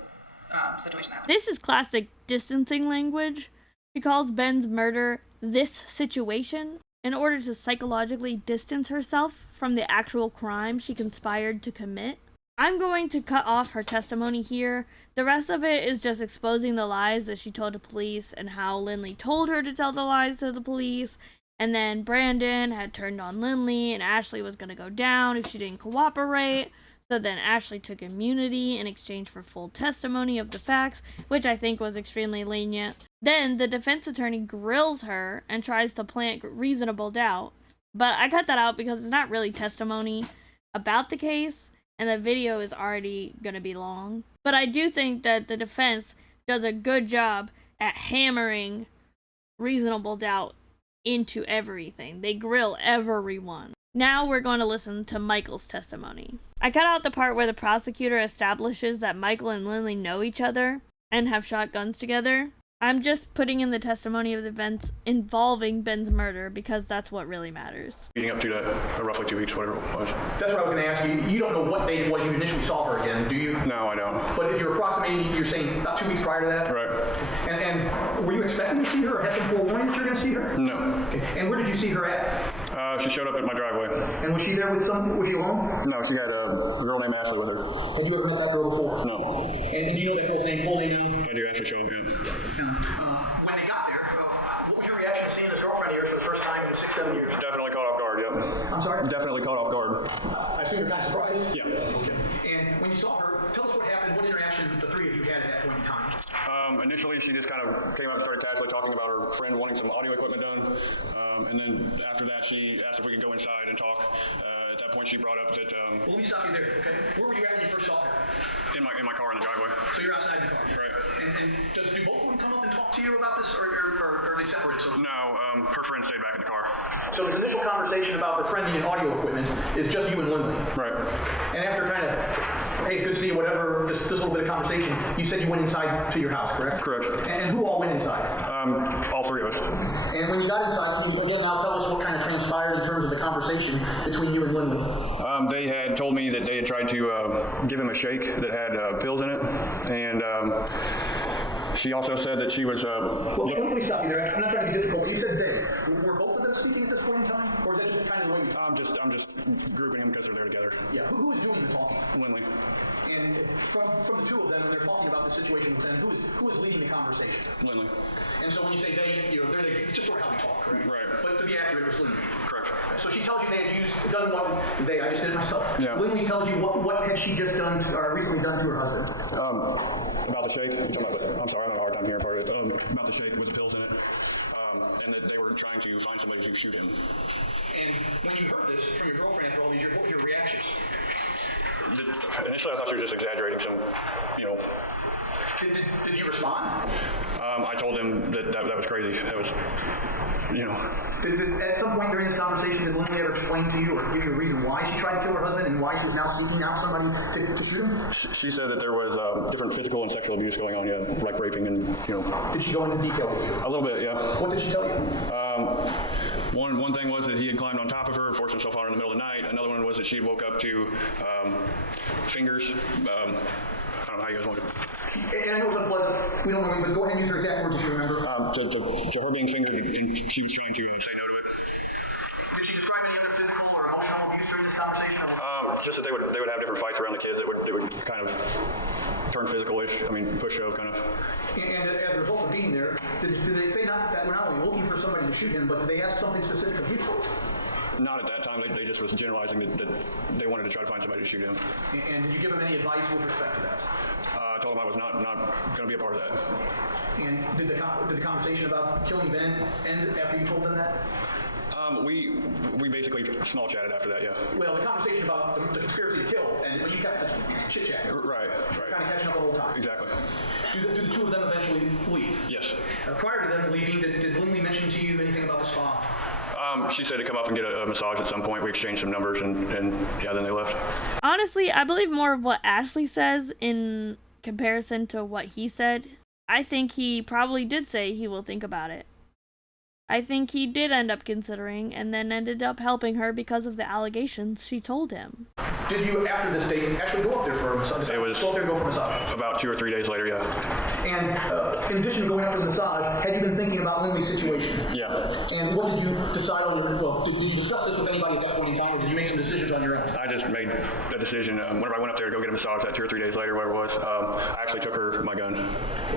situation that happened. This is classic distancing language. She calls Ben's murder this situation in order to psychologically distance herself from the actual crime she conspired to commit. I'm going to cut off her testimony here. The rest of it is just exposing the lies that she told the police and how Lynlee told her to tell the lies to the police. And then Brandon had turned on Lynlee and Ashley was going to go down if she didn't cooperate. So then Ashley took immunity in exchange for full testimony of the facts, which I think was extremely lenient. Then the defense attorney grills her and tries to plant reasonable doubt. But I cut that out because it's not really testimony about the case, and the video is already going to be long. But I do think that the defense does a good job at hammering reasonable doubt into everything. They grill everyone. Now we're going to listen to Michael's testimony. I cut out the part where the prosecutor establishes that Michael and Lynlee know each other and have shot guns together. I'm just putting in the testimony of the events involving Ben's murder because that's what really matters. Leading up to that, roughly 2 weeks, whatever it was. That's what I was going to ask you. You don't know what date it was you initially saw her again, do you? No, I don't. But if you're approximating, you're saying about 2 weeks prior to that? Right. And were you expecting to see her or had some forewarning that you're going to see her? No. Okay. And where did you see her at? She showed up at my driveway. And was she there with was she alone? No, she had a girl named Ashley with her. Had you ever met that girl before? No. And do you know that girl's full name now? I do actually show up, yeah. When they got there, what was your reaction to seeing this girlfriend of yours for the first time in 6-7 years? Definitely caught off guard, yep. I'm sorry? Definitely caught off guard. I assume you're kind of surprised? Yeah. Okay. And when you saw her, tell us what happened, what interaction the three of you had at that point in time. Initially, she just kind of came up and started casually talking about her friend wanting some audio equipment done. And then after that, she asked if we could go inside and talk. At that point, she brought up that... Well, let me stop you there, okay? Where were you at when you first saw her? In my car in the driveway. So you're outside the car? Right. And do both of them come up and talk to you about this, or are they separated? So No, her friend stayed back in the car. So this initial conversation about the friend needing audio equipment is just you and Lynlee. Right. And after kind of, hey, good to see you, whatever, this little bit of conversation, you said you went inside to your house, correct? Correct. And who all went inside? All three of us. And when you got inside, can you again now tell us what kind of transpired in terms of the conversation between you and Lynlee? They had told me that they had tried to give him a shake that had pills in it, and she also said that she was... Well, let me stop you there. I'm not trying to be difficult, but you said they. Were both of them speaking at this point in time? Or is that just kind of the way you... I'm just grouping them because they're there together. Yeah, who is doing the talking? Lynlee. And from the two of them, when they're talking about the situation with them, who is leading the conversation? Lynlee. And so when you say they, it's just sort of how we talk, correct? Right. But to be accurate, it was Lynlee. Correct. So she tells you they had done what I just did it myself. Yeah. Lynlee tells you what had she just done, or recently done to her husband? About the shake. I'm sorry, I'm having a hard time hearing part of it. About the shake with the pills in it. And that they were trying to find somebody to shoot him. And when you heard this from your girlfriend after all these years, what was your reaction? Initially, I thought she was just exaggerating some, Did you respond? I told him that was crazy. That was, At some point during this conversation, did Lynlee ever explain to you or give you a reason why she tried to kill her husband and why she was now seeking out somebody to shoot him? She said that there was different physical and sexual abuse going on, like raping and, Did she go into detail with you? A little bit, yeah. What did she tell you? One thing was that he had climbed on top of her and forced himself on her in the middle of the night. Another one was that she woke up to fingers. I don't know how you guys want to. And I know it's unpleasant. We don't know, but go ahead and use her exact words if you remember. To her being fingered, and she was trying to say no to it. Did she describe any other physical or emotional abuse during this conversation? Just that they would have different fights around the kids that would kind of turn physical-ish. Push shove kind of. And as a result of being there, did they say that we're not only looking for somebody to shoot him, but did they ask something specific of you? Not at that time. They just was generalizing that they wanted to try to find somebody to shoot him. And did you give them any advice with respect to that? I told him I was not going to be a part of that. And did the conversation about killing Ben end after you told them that? We basically small chatted after that, yeah. Well, the conversation about the conspiracy to kill, and when you got the chit-chat. Right. Kind of catching up on old times. Exactly. Do the two of them eventually leave? Yes. Prior to them leaving, did Lynlee mention to you anything about the spa? She said to come up and get a massage at some point. We exchanged some numbers, and yeah, then they left. Honestly, I believe more of what Ashley says in comparison to what he said. I think he probably did say he will think about it. I think he did end up considering and then ended up helping her because of the allegations she told him. Did you, after this date, actually go up there for a massage? It was go up there and go for a massage? About 2 or 3 days later, yeah. And in addition to going up for the massage, had you been thinking about Lynlee's situation? Yeah. And what did you decide on your, well, did you discuss this with anybody at that point in time, or did you make some decisions on your own? I just made a decision. Whenever I went up there to go get a massage that 2 or 3 days later, whatever it was, I actually took her my gun.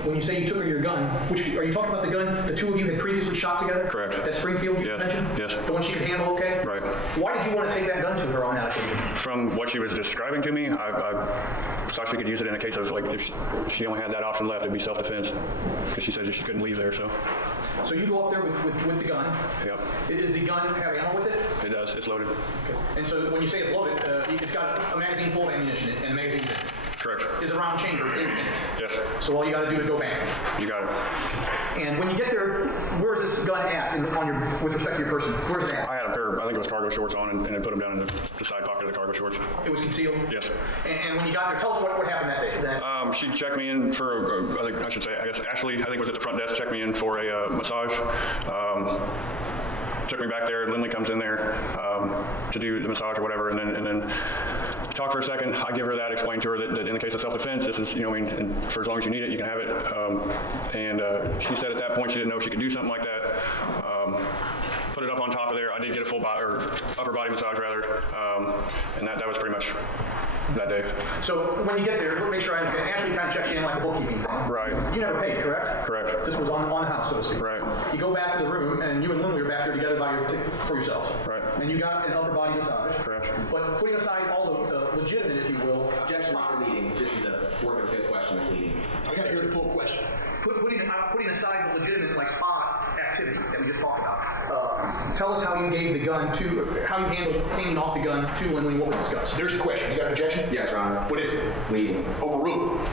When you say you took her your gun, which, are you talking about the gun the two of you had previously shot together? Correct. At Springfield, you mentioned? Yes. The one she could handle okay? Right. Why did you want to take that gun to her on that occasion? From what she was describing to me, I thought she could use it in a case of, like, if she only had that option left, it'd be self-defense. Because she said she couldn't leave there, so. So you go up there with the gun. Yep. Does the gun have ammo with it? It does. It's loaded. Okay. And so when you say it's loaded, it's got a magazine full of ammunition and a magazine in it. Correct. Is a round chamber in it. Yes. So all you got to do is go bang. You got it. And when you get there, where is this gun at with respect to your person? Where's it at? I had a pair, I think it was cargo shorts on, and then put them down in the side pocket of the cargo shorts. It was concealed? Yes. And when you got there, tell us what happened that day. She checked me in for, I guess Ashley, was at the front desk, checked me in for a massage. Took me back there. Lynlee comes in there to do the massage or whatever, and then talk for a second. I give her that, explain to her that in the case of self-defense, this is, and for as long as you need it, you can have it. And she said at that point she didn't know if she could do something like that. Put it up on top of there. I did get a full body, or upper body massage rather, and that was pretty much that day. So when you get there, make sure I understand. Ashley kind of checks you in like a bookkeeping thing. Right. You never paid, correct? Correct. This was on the house, so to speak. Right. You go back to the room, and you and Lynlee are back there together for yourselves. Right. And you got an upper body massage. Correct. But putting aside all the legitimate, if you will, Objection not leading. This is the fourth or fifth question that's leading. I got to hear the full question. Putting aside the legitimate spa activity that we just talked about, tell us how you gave the gun how you handled handing off the gun to Lynlee. What we discussed. There's your question. You got an objection? Yes, Your Honor. What is it? Leading. Overruled.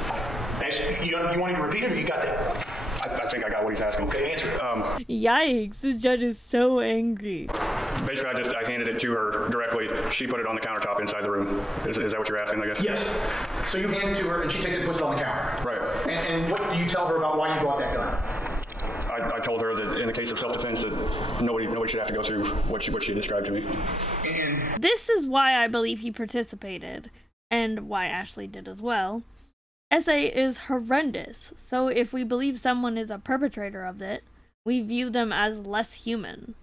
You wanted to repeat it, or you got that? I think I got what he's asking. Okay, answer it. Yikes, the judge is so angry. Basically, I handed it to her directly. She put it on the countertop inside the room. Is that what you're asking, I guess? Yes. So you hand it to her, and she takes it and puts it on the counter. Right. And what do you tell her about why you brought that gun? I told her that in the case of self-defense, that nobody should have to go through what she described to me. And This is why I believe he participated, and why Ashley did as well. SA is horrendous, so if we believe someone is a perpetrator of it, we view them as less human.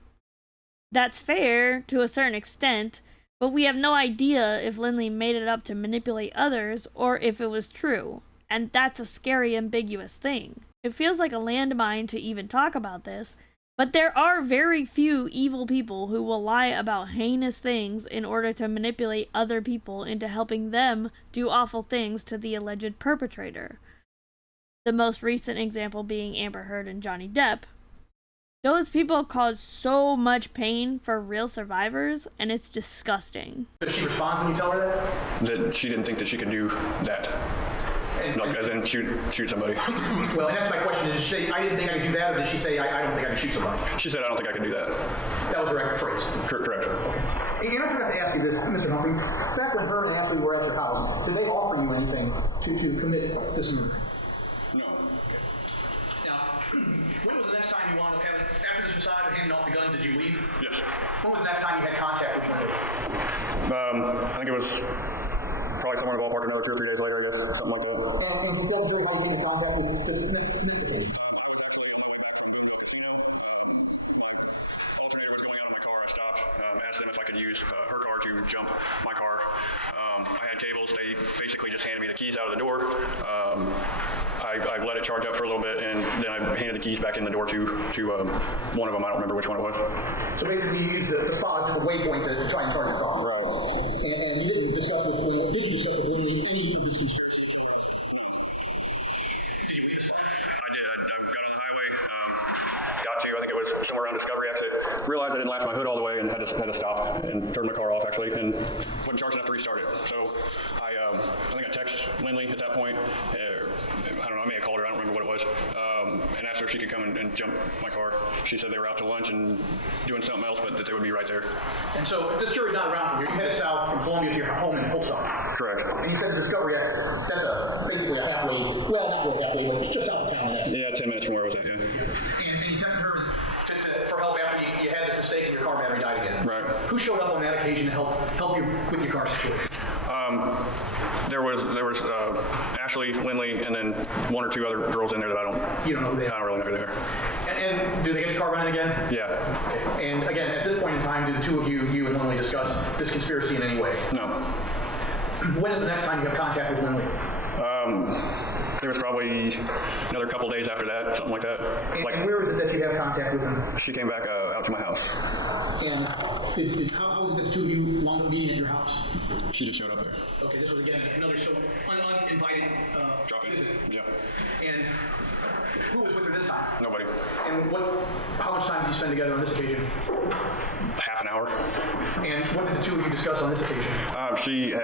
That's fair to a certain extent, but we have no idea if Lynlee made it up to manipulate others or if it was true, and that's a scary, ambiguous thing. It feels like a landmine to even talk about this, but there are very few evil people who will lie about heinous things in order to manipulate other people into helping them do awful things to the alleged perpetrator. The most recent example being Amber Heard and Johnny Depp. Those people caused so much pain for real survivors, and it's disgusting. Did she respond when you tell her that? That she didn't think that she could do that. Like, as in shoot somebody. Well, and that's my question. Did she say, I didn't think I could do that, or did she say, I don't think I could shoot somebody? She said, I don't think I could do that. That was the right phrase. Correct. And I forgot to ask you this, Mr. Humphrey. Back when her and Ashley were at your house, did they offer you anything to commit this murder? No. Now, when was the next time you wound up having, after this massage or handing off the gun, did you leave? Yes. When was the next time you had contact with one of them? I think it was probably somewhere in the ballpark another 2 or 3 days later, I guess, something like that. How you came in contact with this next week? I was actually on my way back from Gunza Casino. My alternator was going out of my car. I stopped, asked them if I could use her car to jump my car. I had cables. They basically just handed me the keys out of the door. I let it charge up for a little bit, and then I handed the keys back in the door to one of them. I don't remember which one it was. So basically, you used the spa as a waypoint to try and charge your car. Right. And you did you discuss with Lynlee any of this conspiracy? I did. I got on the highway, got to, I think it was somewhere around Discovery exit, realized I didn't last my hood all the way and had to stop and turn my car off actually, and wasn't charged enough to restart it. So I think I texted Lynlee at that point. I don't know, I may have called her, I don't remember what it was, and asked her if she could come and jump my car. She said they were out to lunch and doing something else, but that they would be right there. And so this jury's not around from here. You headed south from Columbia to your home in Polestar. Correct. And you said the Discovery exit. That's basically a halfway, well, not really halfway, but it's just south of town. Yeah, 10 minutes from where I was at, yeah. And you texted her for help after you had this mistake and your car battery died again. Right. Who showed up on that occasion to help you with your car situation? There was Ashley, Lynlee, and then one or two other girls in there that You don't know who they I are. don't really know who they are. And do they get your car running again? Yeah. And again, at this point in time, do the two of you and Lynlee discuss this conspiracy in any way? No. When is the next time you have contact with Lynlee? There was probably another couple days after that, something like that. And where is it that you have contact with him? She came back out to my house. And how was it that the two of you wound up meeting at your house? She just showed up there. Okay, this was again another uninvited Drop in. visit. Yeah. And who was with her this time? Nobody. And how much time did you spend together on this occasion? Half an hour. And what did the two of you discuss on this occasion? She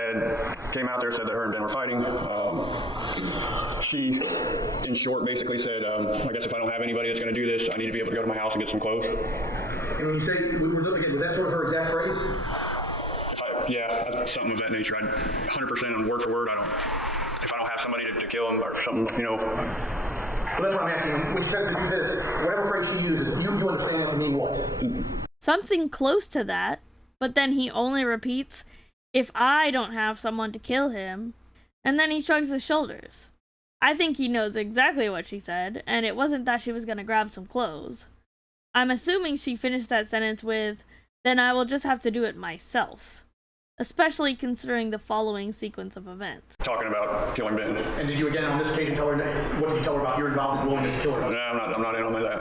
came out there, said that her and Ben were fighting. She, in short, basically said, I guess if I don't have anybody that's going to do this, I need to be able to go to my house and get some clothes. And when you say, again, was that sort of her exact phrase? Yeah, something of that nature. 100% on word for word. If I don't have somebody to kill him or something, you know. Well, that's what I'm asking. When she said to do this, whatever phrase she uses, you understand that to mean what? Something close to that, but then he only repeats, if I don't have someone to kill him, and then he shrugs his shoulders. I think he knows exactly what she said, and it wasn't that she was going to grab some clothes. I'm assuming she finished that sentence with, then I will just have to do it myself. Especially considering the following sequence of events. Talking about killing Ben. And did you again on this occasion tell her, what did you tell her about your involvement and willingness to kill her? No, I'm not in on that.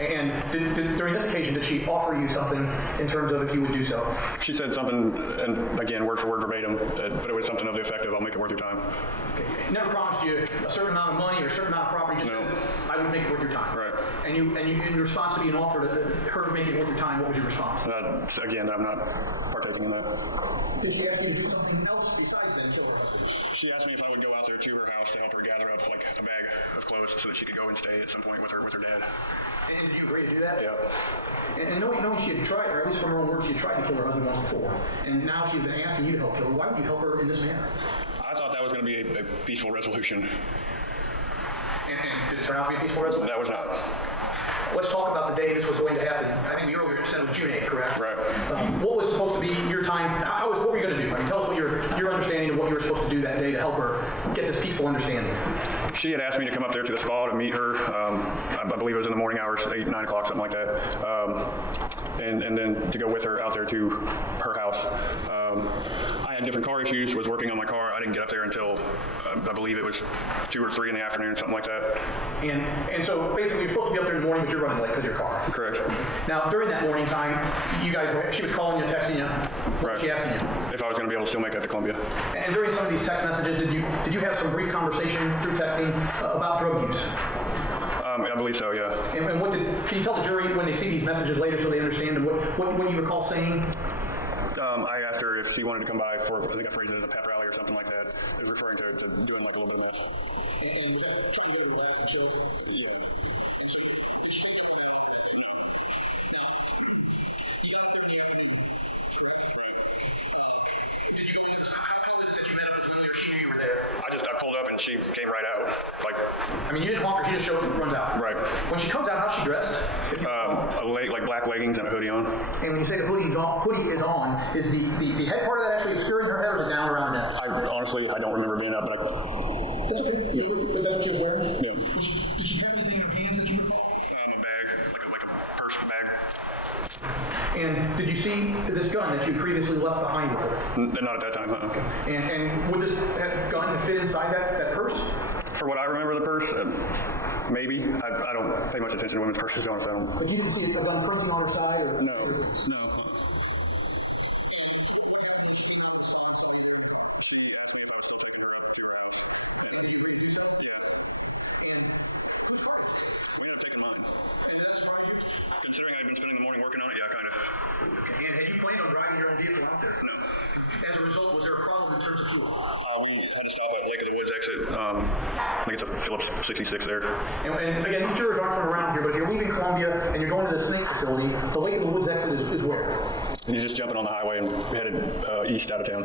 And during this occasion, did she offer you something in terms of if you would do so? She said something, and again, word for word verbatim, but it was something of the effect of, I'll make it worth your time. Okay. Never promised you a certain amount of money or a certain amount of property, just No. said, I would make it worth your time. Right. And you in response to being offered her to make it worth your time, what was your response? Again, I'm not partaking in that. Did she ask you to do something else besides that until her husband? She asked me if I would go out there to her house to help her gather up like a bag of clothes so that she could go and stay at some point with her dad. And did you agree to do that? Yeah. And knowing she had tried, or at least from her own words, she had tried to kill her husband once before, and now she's been asking you to help kill her. Why would you help her in this manner? I thought that was going to be a peaceful resolution. And did it turn out to be a peaceful resolution? That was not. Let's talk about the day this was going to happen. I think the earlier said it was June 8th, correct? Right. What was supposed to be your time? What were you going to do? I mean, tell us what your understanding of what you were supposed to do that day to help her get this peaceful understanding. She had asked me to come up there to the spa to meet her. I believe it was in the morning hours, 8, 9 o'clock, something like that. And then to go with her out there to her house. I had different car issues, was working on my car. I didn't get up there until, I believe it was 2 or 3 in the afternoon, something like that. And so basically you're supposed to be up there in the morning, but you're running late because of your car. Correct. Now, during that morning time, she was calling you, texting you. What was she asking you? If I was going to be able to still make it to Columbia. And during some of these text messages, did you have some brief conversation through texting about drug use? I believe so, yeah. And can you tell the jury when they see these messages later so they understand what you recall saying? I asked her if she wanted to come by for, I think I phrased it as a pep rally or something like that. It was referring to doing like a little bit of mess. And was that trying to get her to us? And so, yeah. I pulled up and she came right out. I mean, you didn't walk her, she just shows up and runs out. Right. When she comes out, how's she dressed? Like black leggings and a hoodie on. And when you say the hoodie is on, is the head part of that actually obscuring her hair or is it down around her neck? Honestly, I don't remember being up, but That's okay. But that's what she was wearing? Yeah. Did she have anything in her hands that you recall? A bag, like a purse bag. And did you see this gun that you previously left behind with her? Not at that time, Okay. And would this gun fit inside that purse? For what I remember the purse, maybe. I don't pay much attention to women's purses, so I don't. But you didn't see a gun printing on her side? Or? No. Considering I've been spending the morning working on it, yeah, kind of. out there? No. As a result, was there a problem in terms of fuel? We had to stop at Lake of the Woods exit. I think it's a Phillips 66 there. And again, these jurors aren't from around here, but if you're leaving Columbia and you're going to the snake facility, the Lake of the Woods exit is where? He's just jumping on the highway and headed east out of town.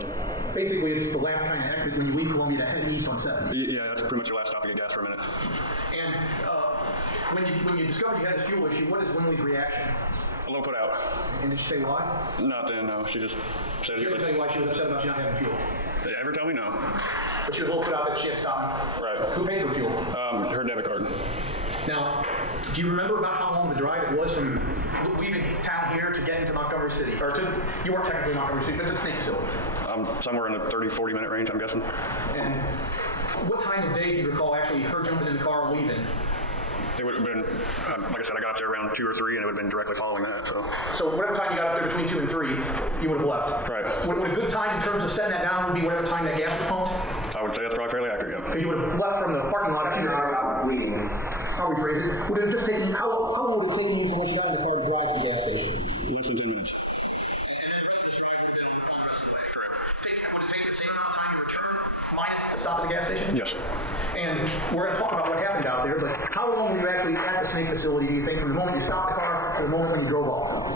Basically, it's the last kind of exit when you leave Columbia to head east on 7. Yeah, that's pretty much your last stop to get gas for a minute. And when you discovered you had this fuel issue, what is Lynlee's reaction? A little put out. And did she say why? Not then, no. She just said... She didn't tell you why she was upset about you not having fuel. Did you ever tell me? No. But she was a little put out that she had stopped. Right. Who paid for the fuel? Her debit card. Now, do you remember about how long the drive it was from leaving town here to get into Montgomery City? Or you weren't technically in Montgomery City, but it's a snake facility. Somewhere in the 30-40 minute range, I'm guessing. And what time of day do you recall actually her jumping in the car and leaving? It would have been, like I said, I got up there around 2 or 3, and it would have been directly following that. So whatever time you got up there between 2 and 3, you would have left. Right. Would a good time in terms of setting that down would be whatever time that gas was pumped? I would say that's probably fairly accurate, yeah. So you would have left from the parking lot. How we phrase it? Would it have just taken, how long would it take you from what's down the car to drive to the gas station? Less than 10 minutes. Stop at the gas station? Yes. And we're going to talk about what happened out there, but how long were you actually at the snake facility, do you think, from the moment you stopped the car to the moment when you drove off?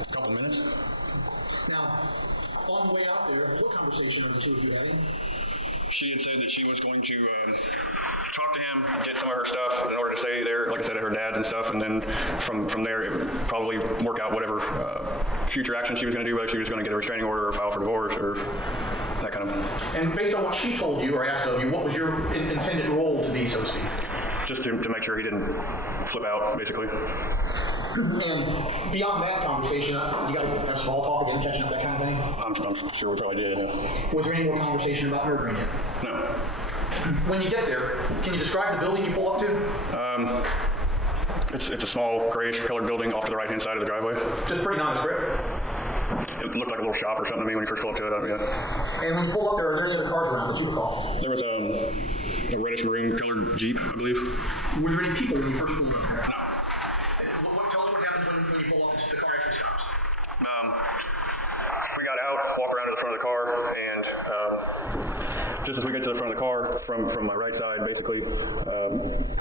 A couple minutes. Now, on the way out there, what conversation are the two of you having? She had said that she was going to talk to him, get some of her stuff in order to stay there, like I said, at her dad's and stuff, and then from there, it would probably work out whatever future action she was going to do, whether she was going to get a restraining order or file for divorce or that kind of. And based on what she told you or asked of you, what was your intended role to be, so to speak? Just to make sure he didn't flip out, basically. And beyond that conversation, you guys have small talk again, catching up, that kind of thing? I'm sure we probably did, yeah. Was there any more conversation about murdering him? No. When you get there, can you describe the building you pull up to? It's a small grayish colored building off to the right hand side of the driveway. Just pretty nondescript. It looked like a little shop or something to me when you first pulled up to it, yeah. And when you pull up there, are there any other cars around that you recall? There was a reddish maroon colored Jeep, I believe. Were there any people when you first pulled up there? No. Tell us what happens when you pull up and the car actually stops. We got out, walk around to the front of the car, and just as we get to the front of the car, from my right side, basically,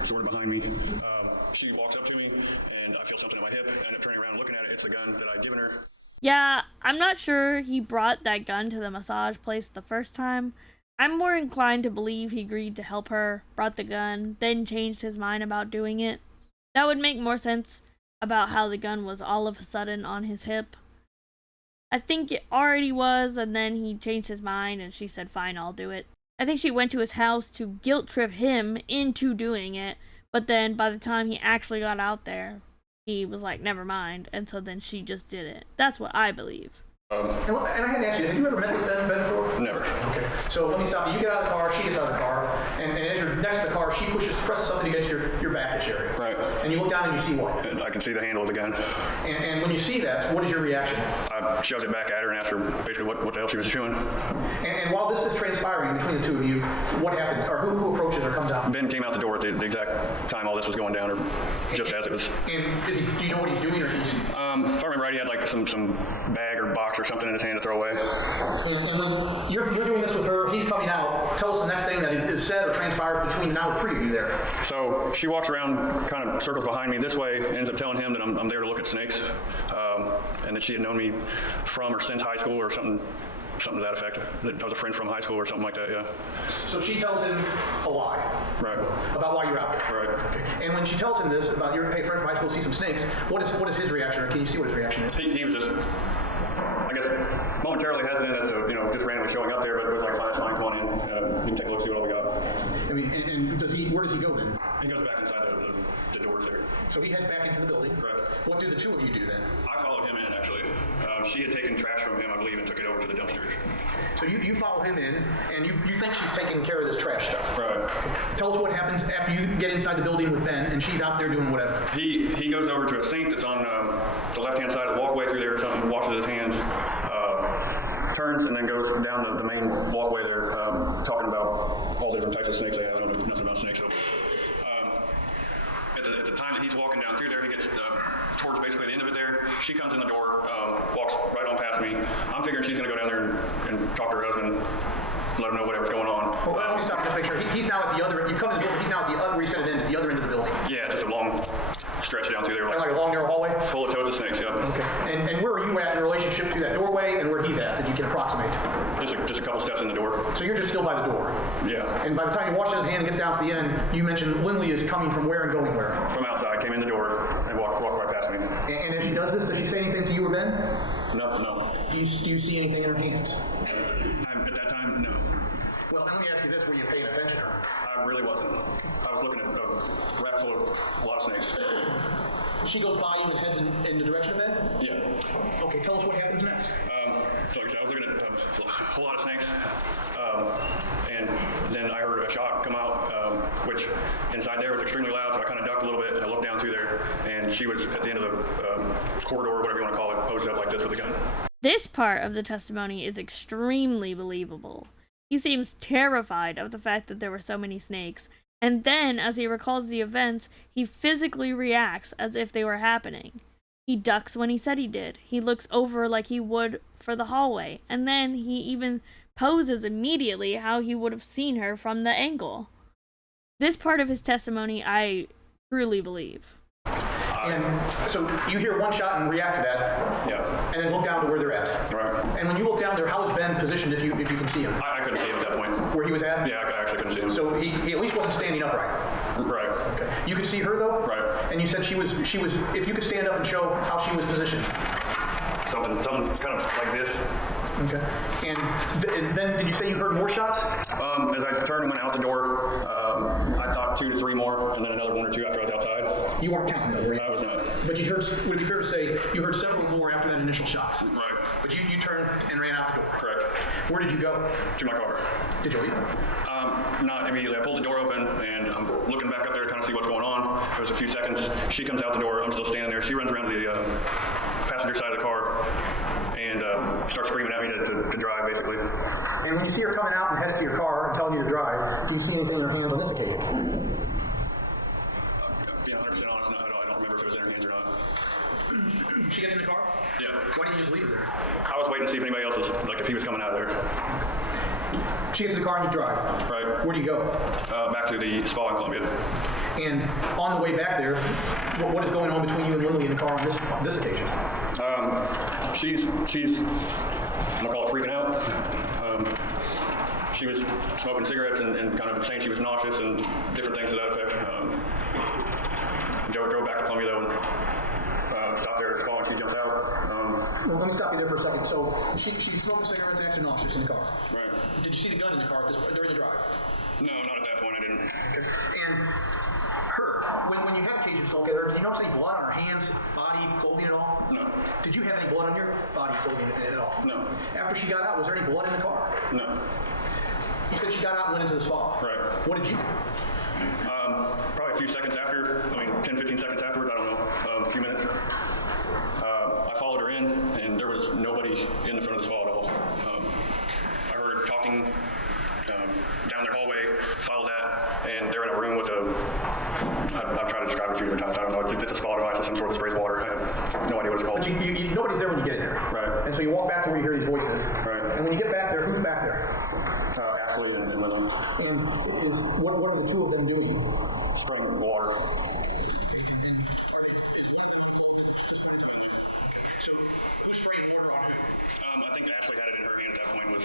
sort of behind me, she walks up to me, and I feel something in my hip, and I end up turning around and looking at it. It's the gun that I'd given her. Yeah, I'm not sure he brought that gun to the massage place the first time. I'm more inclined to believe he agreed to help her, brought the gun, then changed his mind about doing it. That would make more sense about how the gun was all of a sudden on his hip. I think it already was, and then he changed his mind and she said, fine, I'll do it. I think she went to his house to guilt trip him into doing it, but then by the time he actually got out there, he was like, never mind, and so then she just did it. That's what I believe. And I had to ask you, have you ever met this Ben before? Never. Okay. So let me stop you. You get out of the car, she gets out of the car, and as you're next to the car, she presses something against your back this area. Right. And you look down and you see what? I can see the handle of the gun. And when you see that, what is your reaction? I shoved it back at her and asked her basically what the hell she was doing. And while this is transpiring between the two of you, what happens? Or who approaches or comes out? Ben came out the door at the exact time all this was going down, or just as it was. And do you know what he's doing, or can you see? If I remember right, he had like some bag or box or something in his hand to throw away. And when you're doing this with her, he's coming out. Tell us the next thing that is said or transpires between now the three of you there. So she walks around, kind of circles behind me this way, ends up telling him that I'm there to look at snakes, and that she had known me from or since high school or something to that effect. That I was a friend from high school or something like that, yeah. So she tells him a lie. Right. About why you're out there. Right. Okay. And when she tells him this about your friend from high school see some snakes, what is his reaction? Or can you see what his reaction is? He was just, I guess, momentarily hesitant as to, just randomly showing up there, but was like, fine, it's fine, come on in. You can take a look, see what all we got. I mean, and where does he go then? He goes back inside the doors there. So he heads back into the building. Correct. What do the two of you do then? I followed him in, actually. She had taken trash from him, I believe, and took it over to the dumpsters. So you follow him in, and you think she's taking care of this trash stuff. Right. Tell us what happens after you get inside the building with Ben, and she's out there doing whatever. He goes over to a sink that's on the left-hand side of the walkway through there or something, washes his hands, turns, and then goes down the main walkway there, talking about all the different types of snakes they have. I don't know nothing about snakes, so. At the time that he's walking down through there, he gets towards basically the end of it there. She comes in the door, walks right on past past me. I'm figuring she's going to go down there and talk to her husband, let him know whatever's going on. Well, let me stop just make sure. He's now at the other, you've come to the building, he's now at the other, where you said it ended, the other end of the building. Yeah, it's just a long stretch down through there. Kind of like a long narrow hallway? Full of toads and snakes, yeah. Okay. And where are you at in relationship to that doorway and where he's at, that you can approximate? Just a couple steps in the door. So you're just still by the door? Yeah. And by the time he washes his hand and gets down to the end, you mentioned Lynlee is coming from where and going where? From outside, came in the door and walked right past me. And as she does this, does she say anything to you or Ben? No. Do you see anything in her hands? At that time, no. Well, let me ask you this, were you paying attention to her? I really wasn't. I was looking at a rack full of a lot of snakes. She goes by you and heads in the direction of Ben? Yeah. Okay, tell us what happens next. So like I said, I was looking at a whole lot of snakes, and then I heard a shot come out, which inside there was extremely loud, so I kind of ducked a little bit, and I looked down through there, and she was at the end of the corridor, whatever you want to call it, posed up like this with a gun. This part of the testimony is extremely believable. He seems terrified of the fact that there were so many snakes, and then, as he recalls the events, he physically reacts as if they were happening. He ducks when he said he did. He looks over like he would for the hallway, and then he even poses immediately how he would have seen her from the angle. This part of his testimony I truly believe. And so you hear one shot and react to that. Yeah. And then look down to where they're at. Right. And when you look down there, how is Ben positioned if you can see him? I couldn't see him at that point. Where he was at? Yeah, I actually couldn't see him. So he at least wasn't standing upright. Right. Okay. You could see her though? Right. And you said she was, if you could stand up and show how she was positioned. Something kind of like this. Okay. And then did you say you heard more shots? As I turned and went out the door, I thought 2 to 3 more, and then another 1 or 2 after I was outside. You weren't counting though, were you? I was not. But you heard, would it be fair to say, you heard several more after that initial shot? Right. But you turned and ran out the door? Correct. Where did you go? To my car. Did you leave? Not immediately. I pulled the door open, and I'm looking back up there to kind of see what's going on. There was a few seconds. She comes out the door. I'm still standing there. She runs around to the passenger side of the car and starts screaming at me to drive, basically. And when you see her coming out and headed to your car and telling you to drive, do you see anything in her hands on this occasion? Being 100% honest, no, I don't remember if it was in her hands or not. She gets in the car? Yeah. Why didn't you just leave her there? I was waiting to see if anybody else was, like, if he was coming out of there. She gets in the car and you drive? Right. Where do you go? Back to the spa in Columbia. And on the way back there, what is going on between you and Lynlee in the car on this occasion? She's I'm gonna call it freaking out. She was smoking cigarettes and kind of saying she was nauseous and different things to that effect. Drove back to Columbia though and stopped there at the spa and she jumps out. Well, let me stop you there for a second. So she's smoking cigarettes and acting nauseous in the car. Right. Did you see the gun in the car during the drive? No, not at that point. I didn't. And her, when you had occasion to look at her, did you notice any blood on her hands, body, clothing at all? No. Did you have any blood on your body, clothing at all? No. After she got out, was there any blood in the car? No. You said she got out and went into the spa. Right. What did you do? Probably a few seconds after, 10, 15 seconds afterwards, I don't know, a few minutes. I followed her in, and there was nobody in the front of the spa at all. I heard talking down their hallway, followed that, and they're in a room with I've tried to describe it a few different times. I don't know, it's a spa device of some sort that sprays water. I have no idea what it's called. But nobody's there when you get in there. Right. And so you walk back to where you hear these voices. Right. And when you get back there, who's back there? Ashley and Lynlee. And what are the two of them doing? Spraying water. I think Ashley had it in her hand at that point, was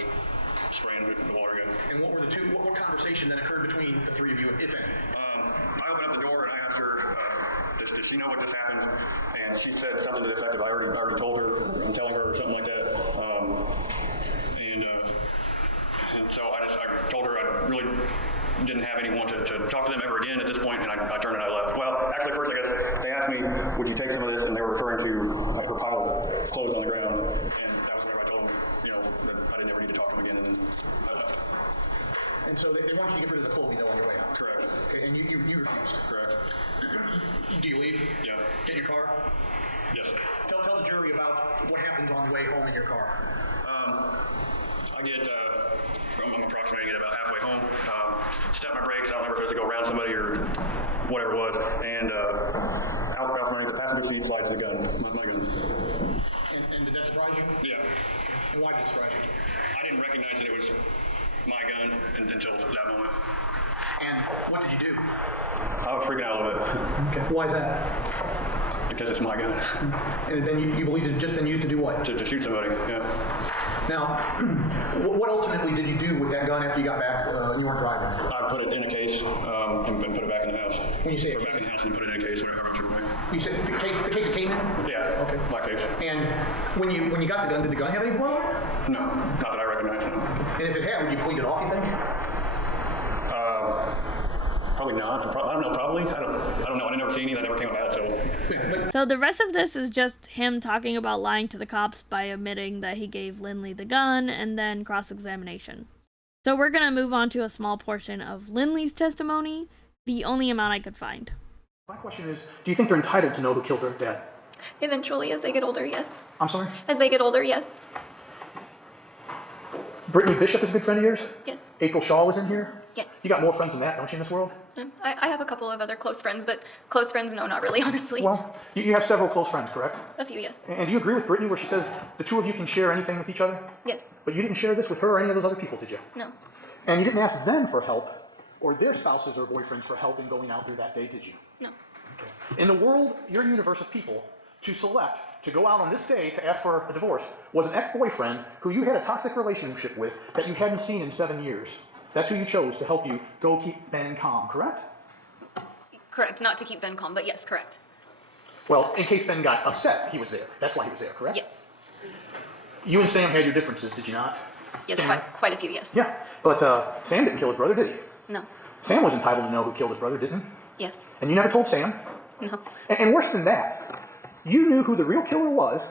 spraying the water. Yeah. And what were the two? What conversation then occurred between the three of you, if any? I opened up the door and I asked her, did she know what just happened? And she said something to the effect of, I already told her, I'm telling her, or something like that. And so I told her I really didn't have anyone to talk to them ever again at this point, and I turned and I left. Well, actually, first, I guess, they asked me, would you take some of this? And they were referring to her pile of clothes on the ground. And that was whenever I told them, that I didn't ever need to talk to them again, and then I left. And so they wanted you to get rid of the clothing though on your way out. Correct. Okay, and you refused. Correct. Do you leave? Yeah. Get in your car? Yes. Tell the jury about what happens on the way home in your car. I get, I'm approximating it about halfway home, step my brakes, I don't remember if it was to go around somebody or whatever it was, and out from underneath the passenger seat slides the gun, my gun. And did that surprise you? Yeah. And why did it surprise you? I didn't recognize that it was my gun until that moment. And what did you do? I was freaking out a little bit Okay. Why is that? because it's my gun. And then you believed it had just been used to do what? To shoot somebody, yeah. Now, what ultimately did you do with that gun after you got back and you weren't driving? I put it in a case and put it back in the house. When you say a put it back in the house and put it in a case, whatever I took away. You said the case it came in? Yeah, Okay. my case. And when you got the gun, did the gun have any blood on it? No, not that I recognize, no. And if it had, would you clean it off, you think? Probably not. I don't know, probably. I don't know. I never seen any. That never came about, so. Yeah, but So the rest of this is just him talking about lying to the cops by admitting that he gave Lynlee the gun and then cross-examination. So we're going to move on to a small portion of Lynlee's testimony, the only amount I could find. my question is, do you think they're entitled to know who killed their dad? Eventually, as they get older, yes. I'm sorry? As they get older, yes. Brittany Bishop is a good friend of yours? Yes. April Shaw was in here? Yes. You got more friends than that, don't you, in this world? I have a couple of other close friends, but close friends, no, not really, honestly. Well, you have several close friends, correct? A few, yes. And do you agree with Brittany where she says the two of you can share anything with each other? Yes. But you didn't share this with her or any of those other people, did you? No. And you didn't ask them for help or their spouses or boyfriends for help in going out there that day, did you? No. In the world, your universe of people, to select to go out on this day to ask for a divorce was an ex-boyfriend who you had a toxic relationship with that you hadn't seen in 7 years. That's who you chose to help you go keep Ben calm, correct? Correct. Not to keep Ben calm, but yes, correct. Well, in case Ben got upset, he was there. That's why he was there, correct? Yes. You and Sam had your differences, did you not? Yes, Sam? quite a few, yes. Yeah, but Sam didn't kill his brother, did he? No. Sam was entitled to know who killed his brother, didn't he? Yes. And you never told Sam? No. And worse than that, you knew who the real killer was,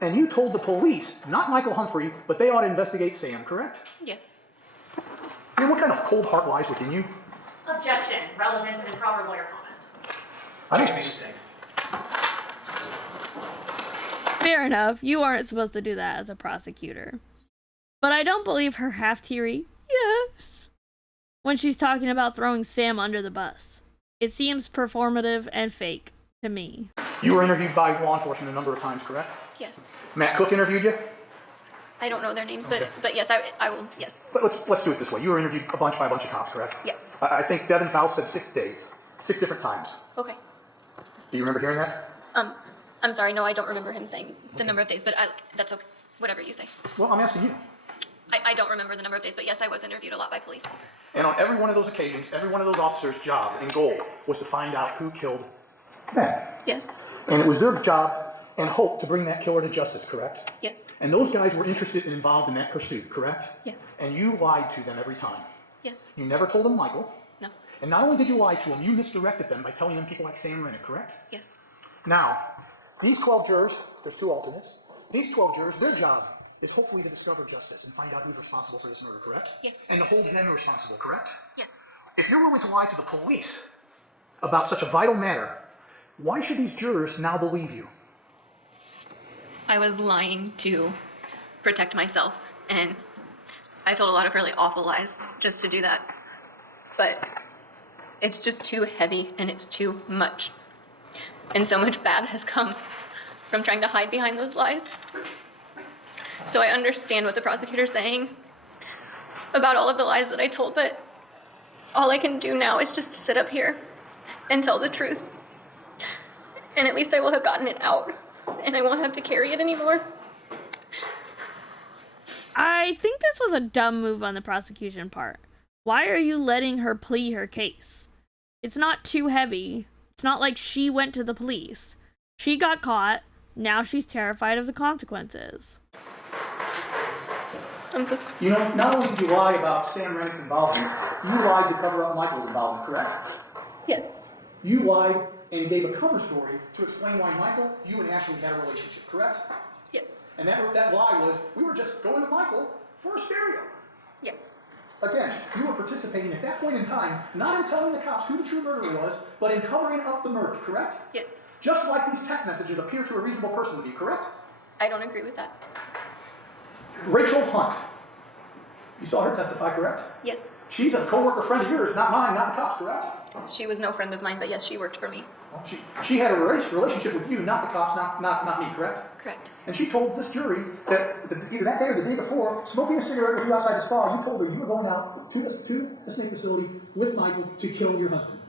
and you told the police, not Michael Humphrey, but they ought to investigate Sam, correct? Yes. I mean, what kind of cold heart lies within you? Objection. Relevant and improper lawyer comment. I think it's sustained. Fair enough, you aren't supposed to do that as a prosecutor. But I don't believe her half-teary yes when she's talking about throwing Sam under the bus. It seems performative and fake to me. You were interviewed by law enforcement a number of times, correct? Yes. Matt Cook interviewed you? I don't know their names, Okay. but yes, I will, yes. But let's do it this way. You were interviewed by a bunch of cops, correct? Yes. I think Devin Faust said 6 days. 6 different times. Okay. Do you remember hearing that? I'm sorry, no, I don't remember him saying the number of days, but that's okay. Whatever you say. Well, I'm asking you. I don't remember the number of days, but yes, I was interviewed a lot by police. And on every one of those occasions, every one of those officers' job and goal was to find out who killed Ben. Yes. And it was their job and hope to bring that killer to justice, correct? Yes. And those guys were interested and involved in that pursuit, correct? Yes. And you lied to them every time. Yes. You never told them Michael. No. And not only did you lie to them, you misdirected them by telling them people like Sam Renick, correct? Yes. Now, these 12 jurors, there's 2 alternates. These 12 jurors, their job is hopefully to discover justice and find out who's responsible for this murder, correct? Yes. And to hold them responsible, correct? Yes. If you're willing to lie to the police about such a vital matter, why should these jurors now believe you? I was lying to protect myself, and I told a lot of really awful lies just to do that. But it's just too heavy, and it's too much. And so much bad has come from trying to hide behind those lies. So I understand what the prosecutor's saying about all of the lies that I told, but all I can do now is just sit up here and tell the truth. And at least I will have gotten it out, and I won't have to carry it anymore. I think this was a dumb move on the prosecution part. Why are you letting her plea her case? It's not too heavy. It's not like she went to the police. She got caught. Now she's terrified of the consequences. I'm so sorry. You know, not only did you lie about Sam Rennick's involvement, you lied to cover up Michael's involvement, correct? Yes. You lied and gave a cover story to explain why Michael, you and Ashley had a relationship, correct? Yes. And that lie was, we were just going to Michael for a stereo. Yes. Again, you were participating at that point in time, not in telling the cops who the true murderer was, but in covering up the murder, correct? Yes. Just like these text messages appear to a reasonable person to be, correct? I don't agree with that. Rachel Hunt. You saw her testify, correct? Yes. She's a co-worker friend of yours, not mine, not the cops, correct? She was no friend of mine, but yes, she worked for me. Well, she had a relationship with you, not the cops, not me, correct? Correct. And she told this jury that either that day or the day before, smoking a cigarette with you outside the spa, you told her you were going out to the snake facility with Michael to kill your husband.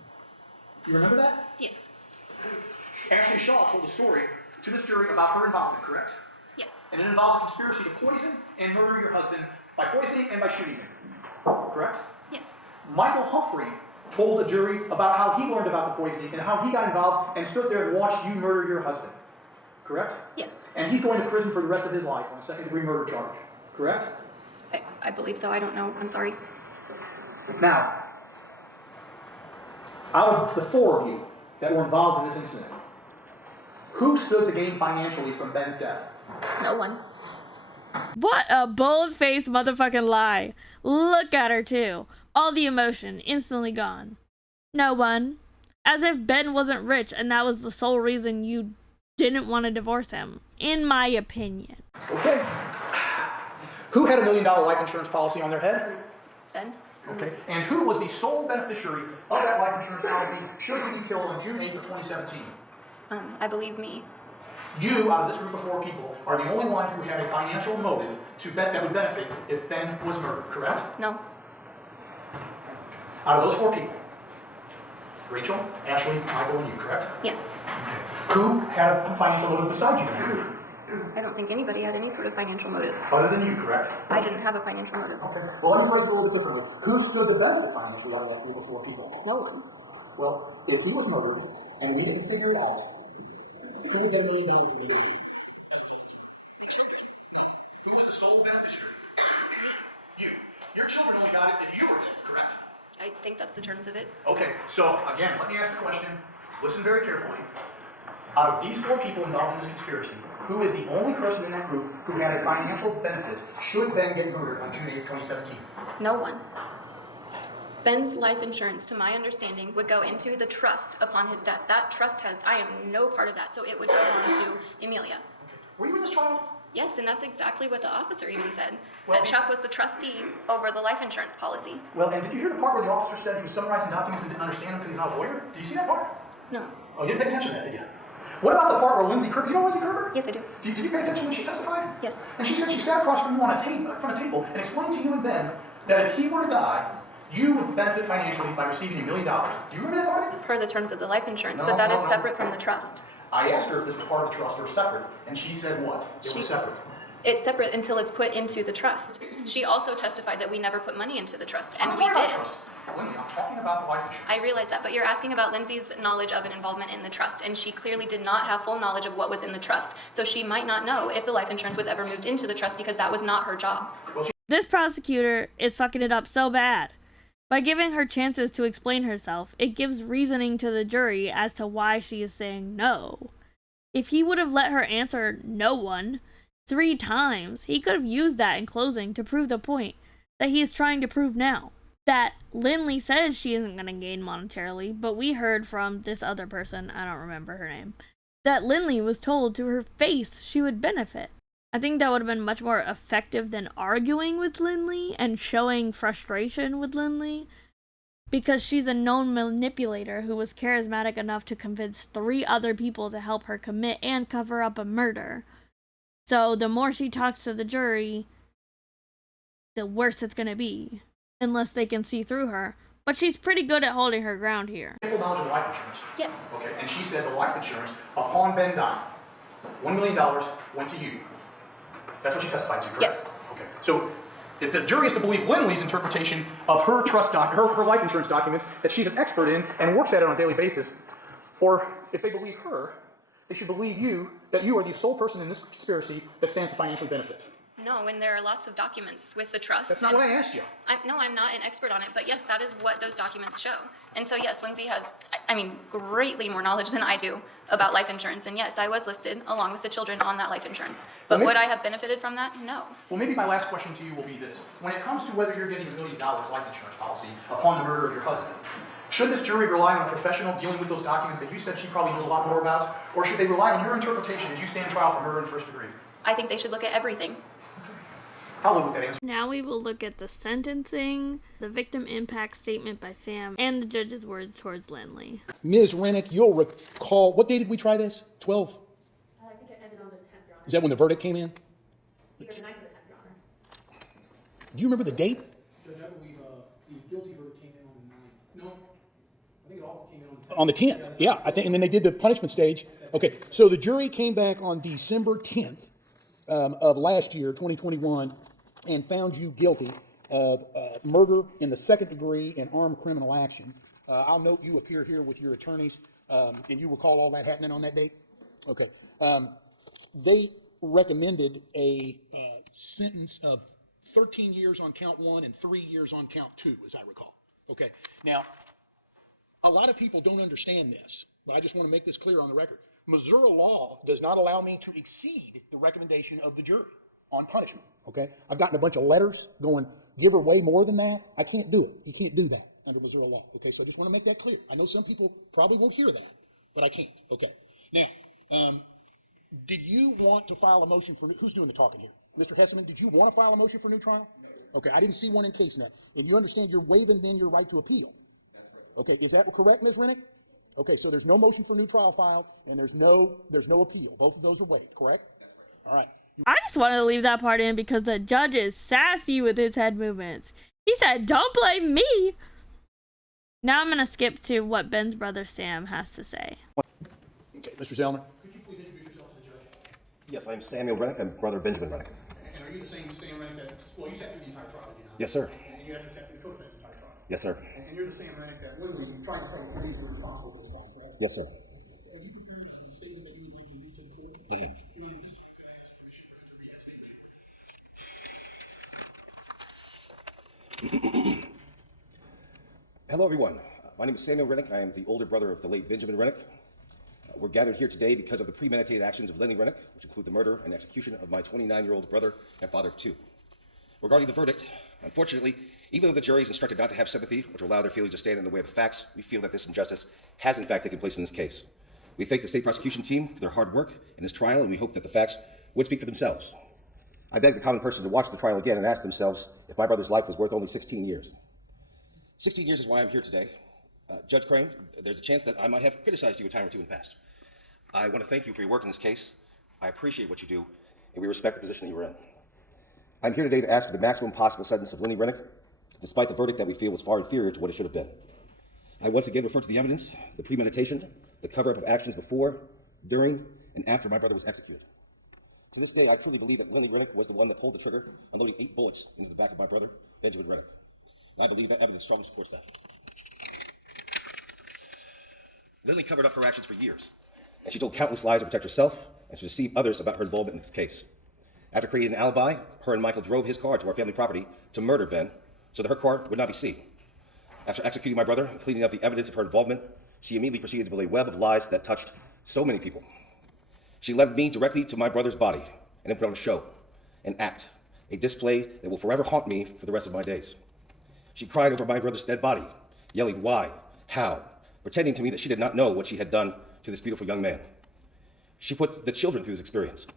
You remember that? Yes. Ashley Shaw told a story to this jury about her involvement, correct? Yes. And it involves a conspiracy to poison and murder your husband by poisoning and by shooting him. Correct? Yes. Michael Humphrey told the jury about how he learned about the poisoning and how he got involved and stood there and watched you murder your husband. Correct? Yes. And he's going to prison for the rest of his life on a second-degree murder charge. Correct? I believe so. I don't know. I'm sorry. Now, out of the four of you that were involved in this incident, who stood to gain financially from Ben's death? No one. What a bold-faced motherfucking lie. Look at her, too. All the emotion instantly gone. No one. As if Ben wasn't rich and that was the sole reason you didn't want to divorce him. In my opinion. Okay. Who had $1 million life insurance policy on their head? Ben? Okay. And who was the sole beneficiary of that life insurance policy should he be killed on June 8th of 2017? I believe me. You, out of this group of four people, are the only one who had a financial motive to bet that would benefit if Ben was murdered, correct? No. Out of those four people, Rachel, Ashley, Michael, and you, correct? Yes. Who had a financial motive besides you? I don't think anybody had any sort of financial motive. Other than you, correct? I didn't have a financial motive. Okay. Well, let me phrase it a little bit differently. Who stood to benefit financially out of that group of four people? No one. Well, if he was murdered and we didn't figure it out, who would get $1 million to be mine? The children. No. Who was the sole beneficiary? You. Your children only got it if you were dead, correct? I think that's the terms of it. Okay, so again, let me ask the question. Listen very carefully. Out of these four people involved in this conspiracy, who is the only person in that group who had a financial benefit should Ben get murdered on June 8th, 2017? No one. Ben's life insurance, to my understanding, would go into the trust upon his death. That trust I am no part of that, so it would go on to Emilia. Okay. Were you in this trial? Yes, and that's exactly what the officer even said, Well, that Chuck was the trustee over the life insurance policy. Well, and did you hear the part where the officer said he was summarizing documents and didn't understand them because he's not a lawyer? Did you see that part? No. Oh, you didn't pay attention to that, did you? What about the part where Lindsay Kerber, you know Lindsay Kerber? Yes, I do. Did you pay attention when she testified? Yes. And she said she sat across from you on a table, in front of a table, and explained to you and Ben that if he were to die, you would benefit financially by receiving $1 million. Do you remember that part? Per the terms of the life insurance, No, but that no, is no. separate from the trust. I asked her if this was part of the trust or separate, and she said what? It was separate. It's separate until it's put into the trust. She also testified that we never put money into the trust, and I'm we not talking did. about trust. Lindsay, I'm talking about the life insurance. I realize that, but you're asking about Lindsay's knowledge of and involvement in the trust, and she clearly did not have full knowledge of what was in the trust. So she might not know if the life insurance was ever moved into the trust because that was not her job. This prosecutor is fucking it up so bad. By giving her chances to explain herself, it gives reasoning to the jury as to why she is saying no. If he would have let her answer no one 3 times, he could have used that in closing to prove the point that he is trying to prove now. That Lynlee says she isn't going to gain monetarily, but we heard from this other person, I don't remember her name, that Lynlee was told to her face she would benefit. I think that would have been much more effective than arguing with Lynlee and showing frustration with Lynlee, because she's a known manipulator who was charismatic enough to convince 3 other people to help her commit and cover up a murder. So the more she talks to the jury, the worse it's going to be, unless they can see through her. But she's pretty good at holding her ground here. Full knowledge of the life insurance. Yes. Okay, and she said the life insurance, upon Ben dying, $1 million went to you. That's what she testified to, correct? Yes. Okay, so if the jury is to believe Lynlee's interpretation of her trust her life insurance documents that she's an expert in and works at it on a daily basis, or if they believe her, they should believe you that you are the sole person in this conspiracy that stands to financially benefit. No, and there are lots of documents with the trust. That's not what I asked you. No, I'm not an expert on it, but yes, that is what those documents show. And so yes, Lindsay has, greatly more knowledge than I do about life insurance. And yes, I was listed along with the children on that life insurance. But would I have benefited from that? No. Well, maybe my last question to you will be this. When it comes to whether you're getting $1 million life insurance policy upon the murder of your husband, should this jury rely on a professional dealing with those documents that you said she probably knows a lot more about? Or should they rely on your interpretation as you stand trial for murder in first degree? I think they should look at everything. I'll live with that answer. Now we will look at the sentencing, the victim impact statement by Sam, and the judge's words towards Lynlee. Ms. Renick, you'll recall, what day did we try this? 12? I think it ended on the 10th, Your Honor. Is that when the verdict came in? Either the 9th or the 10th, Your Honor. Do you remember the date? Judge, I believe the guilty verdict came in on the 9th. No, I think it all came in on the 10th. On the 10th, yeah, I think, and then they did the punishment stage. Okay, so the jury came back on December 10th of last year, 2021, and found you guilty of murder in the second degree and armed criminal action. I'll note you appear here with your attorneys, and you recall all that happening on that date? Okay. They recommended a sentence of 13 years on count 1 and 3 years on count 2, as I recall. Okay. Now, a lot of people don't understand this, but I just want to make this clear on the record. Missouri law does not allow me to exceed the recommendation of the jury on punishment. Okay? I've gotten a bunch of letters going, give her way more than that. I can't do it. You can't do that under Missouri law. Okay, so I just want to make that clear. I know some people probably won't hear that, but I can't. Okay. Now, did you want to file a motion for, who's doing the talking here? Mr. Hesseman, did you want to file a motion for new trial? Okay, I didn't see one in case now. And you understand you're waiving then your right to appeal. Okay, is that correct, Ms. Renick? Okay, so there's no motion for new trial filed, and there's no appeal. Both of those are waived, correct? All right. I just wanted to leave that part in because the judge is sassy with his head movements. He said, "Don't blame me." Now I'm going to skip to what Ben's brother Sam has to say. Okay, Mr. Zellner. Could you please introduce yourself to the judge? Yes, I'm Samuel Renick. I'm brother Benjamin Renick. And are you the same Sam Renick that, well, you sat through the entire trial, did you not? Yes, sir. And you actually sat through the co-defendant's entire trial? Yes, sir. And you're the Sam Renick that literally tried to tell the police were responsible for this one, correct? Yes, sir. Are you prepared on the statement that you would like to use to the court? Look at him. Hello, everyone. My name is Samuel Renick. I am the older brother of the late Benjamin Renick. We're gathered here today because of the premeditated actions of Lynlee Renick, which include the murder and execution of my 29-year-old brother and father of 2. Regarding the verdict, unfortunately, even though the jury is instructed not to have sympathy or to allow their feelings to stand in the way of the facts, we feel that this injustice has in fact taken place in this case. We thank the state prosecution team for their hard work in this trial, and we hope that the facts would speak for themselves. I beg the common person to watch the trial again and ask themselves if my brother's life was worth only 16 years. 16 years is why I'm here today. Judge Crane, there's a chance that I might have criticized you a time or two in the past. I want to thank you for your work in this case. I appreciate what you do, and we respect the position that you were in. I'm here today to ask for the maximum possible sentence of Lynlee Renick, despite the verdict that we feel was far inferior to what it should have been. I once again refer to the evidence, the premeditation, the cover-up of actions before, during, and after my brother was executed. To this day, I truly believe that Lynlee Renick was the one that pulled the trigger, unloading 8 bullets into the back of my brother, Benjamin Renick. And I believe that evidence strongly supports that. Lynlee covered up her actions for years, and she told countless lies to protect herself and to deceive others about her involvement in this case. After creating an alibi, her and Michael drove his car to our family property to murder Ben so that her car would not be seen. After executing my brother and cleaning up the evidence of her involvement, she immediately proceeded to build a web of lies that touched so many people. She led me directly to my brother's body and then put on a show, an act, a display that will forever haunt me for the rest of my days. She cried over my brother's dead body, yelling why, how, pretending to me that she did not know what she had done to this beautiful young man. She put the children through this experience.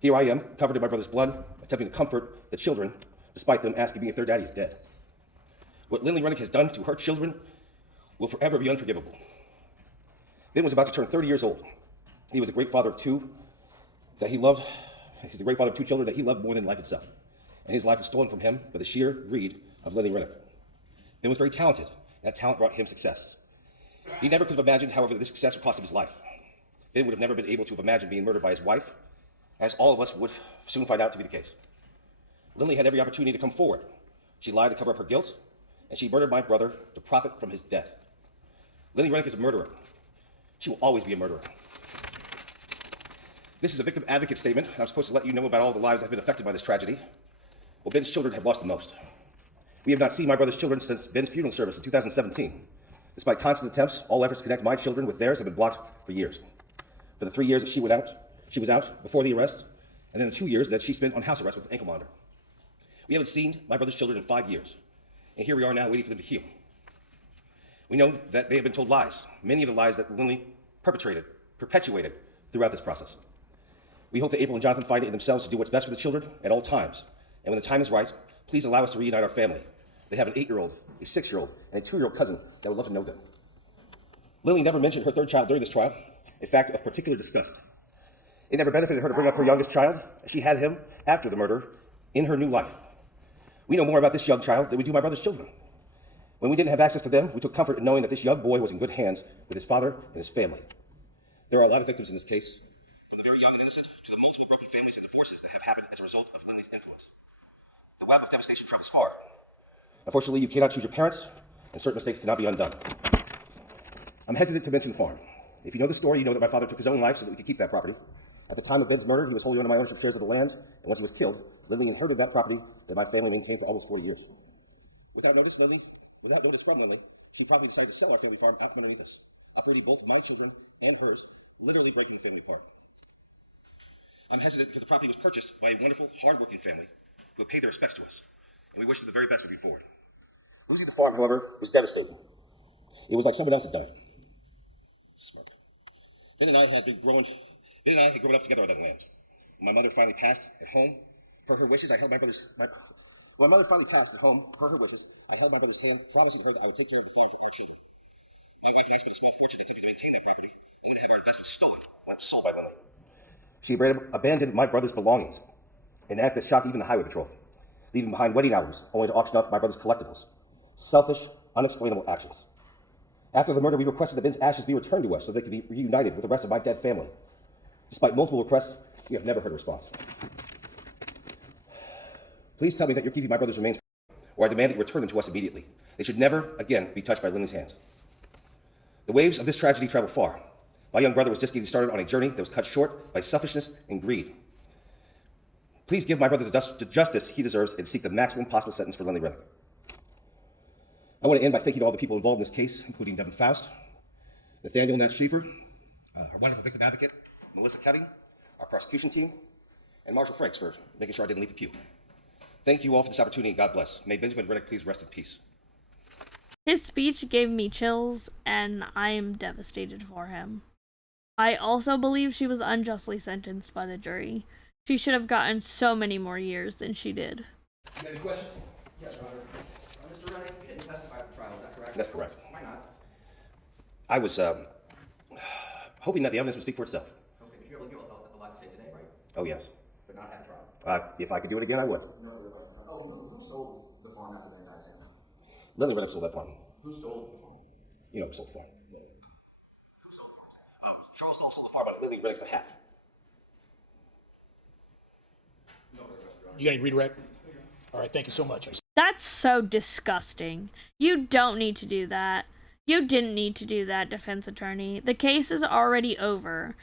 Here I am, covered in my brother's blood, attempting to comfort the children, despite them asking me if their daddy is dead. What Lynlee Renick has done to her children will forever be unforgivable. Ben was about to turn 30 years old. He was a great father of 2 that he loved. He's a great father of 2 children that he loved more than life itself. And his life was stolen from him by the sheer greed of Lynlee Renick. Ben was very talented. That talent brought him success. He never could have imagined, however, that this success would cost him his life. Ben would have never been able to have imagined being murdered by his wife, as all of us would soon find out to be the case. Lynlee had every opportunity to come forward. She lied to cover up her guilt, and she murdered my brother to profit from his death. Lynlee Renick is a murderer. She will always be a murderer. This is a victim advocate statement, and I'm supposed to let you know about all the lives that have been affected by this tragedy. Well, Ben's children have lost the most. We have not seen my brother's children since Ben's funeral service in 2017. Despite constant attempts, all efforts to connect my children with theirs have been blocked for years. For the 3 years that she was out before the arrest, and then the 2 years that she spent on house arrest with an ankle monitor. We haven't seen my brother's children in 5 years, and here we are now waiting for them to heal. We know that they have been told lies, many of the lies that Lynlee perpetuated throughout this process. We hope that April and Jonathan find it in themselves to do what's best for the children at all times, And when the time is right, please allow us to reunite our family. They have an 8-year-old, a 6-year-old, and a 2-year-old cousin that would love to know them. Lynlee never mentioned her third child during this trial, a fact of particular disgust. It never benefited her to bring up her youngest child, as she had him after the murder in her new life. We know more about this young child than we do my brother's children. When we didn't have access to them, we took comfort in knowing that this young boy was in good hands with his father and his family. There are a lot of victims in this case, from the very young and innocent to the multiple broken families and divorces that have happened as a result of Lynlee's influence. The web of devastation travels far. Unfortunately, you cannot choose your parents, and certain mistakes cannot be undone. I'm hesitant to mention the farm. If you know the story, you know that my father took his own life so that we could keep that property. At the time of Ben's murder, he was holding on to my ownership shares of the land, and once he was killed, Lynlee inherited that property that my family maintained for almost 40 years. Without notice from Lynlee, she probably decided to sell our family farm out from underneath us, uprooting both my children and hers, literally breaking the family apart. I'm hesitant because the property was purchased by a wonderful, hard-working family who have paid their respects to us, and we wish them the very best moving forward. Losing the farm, however, was devastating. It was like someone else had done it. Ben and I had grown up together on that land. When my mother finally passed at home, per her wishes, I held my brother's hand, promising her that I would take care of the farm for our children. My wife and I spent a small fortune attempting to maintain that property, and then had our investment stolen when sold by Lynlee. She abandoned my brother's belongings, an act that shocked even the highway patrol, leaving behind wedding albums only to auction off my brother's collectibles. Selfish, unexplainable actions. After the murder, we requested that Ben's ashes be returned to us so they could be reunited with the rest of my dead family. Despite multiple requests, we have never heard a response. Please tell me that you're keeping my brother's remains, or I demand that you return them to us immediately. They should never, again, be touched by Lynlee's hands. The waves of this tragedy travel far. My young brother was just getting started on a journey that was cut short by selfishness and greed. Please give my brother the justice he deserves and seek the maximum possible sentence for Lynlee Renick. I want to end by thanking all the people involved in this case, including Devin Faust, Nathaniel Nat Schaefer, our wonderful victim advocate, Melissa Cutting, our prosecution team, and Marshall Franks for making sure I didn't leave the pew. Thank you all for this opportunity, and God bless. May Benjamin Renick please rest in peace. His speech gave me chills, and I am devastated for him. I also believe she was unjustly sentenced by the jury. She should have gotten so many more years than she did. You got any questions? Yes, Your Honor. Mr. Renick, you didn't testify at the trial, is that correct? That's correct. Why not? I was hoping that the evidence would speak for itself. Okay, but you're able to give a lot to say today, right? Oh, yes. But not at the trial. If I could do it again, I would. Who sold the farm after the guy's hand? Lynlee Renick sold that farm. Who sold the farm? You know who sold the farm. Who sold the farm? Charles Stoll sold the farm on Lynlee Renick's behalf. No further questions, Your Honor. You got any redirect? All right, thank you so much. That's so disgusting. You don't need to do that. You didn't need to do that, defense attorney. The case is already over.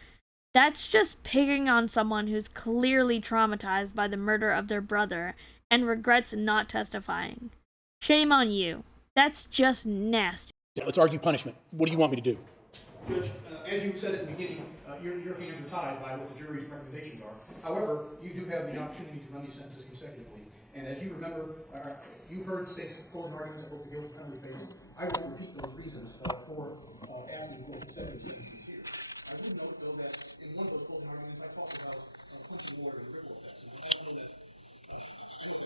That's just picking on someone who's clearly traumatized by the murder of their brother and regrets not testifying. Shame on you. That's just nasty. Let's argue punishment. What do you want me to do? Judge, as you said at the beginning, your hands are tied by what the jury's recommendations are. However, you do have the opportunity to run these sentences consecutively. And as you remember, you heard State's closing arguments at both the guilty penalty phase. I won't repeat those reasons for asking for consecutive sentences here. I do note, though, that in one of those closing arguments, I talked about punching water and ripple effects. And I know that you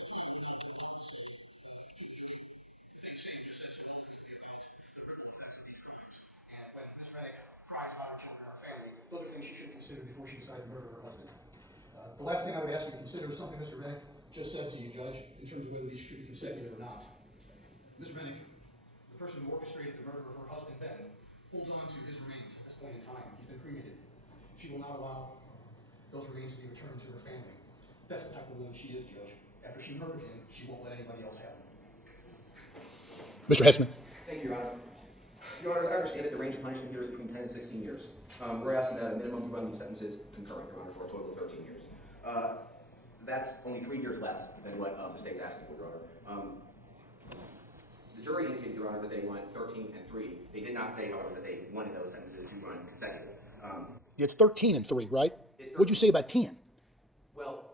those are things she should consider before she decides to murder her husband. The last thing I would ask you to consider is something Mr. Renick just said to you, Judge, in terms of whether these should be consecutive or not. Ms. Renick, the person who orchestrated the murder of her husband, Ben, holds on to his remains at this point in time. He's been cremated. She will not allow those remains to be returned to her family. That's the type of woman she is, Judge. After she murdered him, she won't let anybody else have him. Mr. Hessman. Thank you, Your Honor. Your Honor, as I understand it, the range of punishment here is between 10 and 16 years. We're asking that a minimum run these sentences concurrent, Your Honor, for a total of 13 years. That's only 3 years less than what the state's asking for, Your Honor. The jury indicated, Your Honor, that they want 13 and 3. They did not say, however, that they wanted those sentences to run consecutive. It's 13 and 3, right? What'd you say about 10? Well,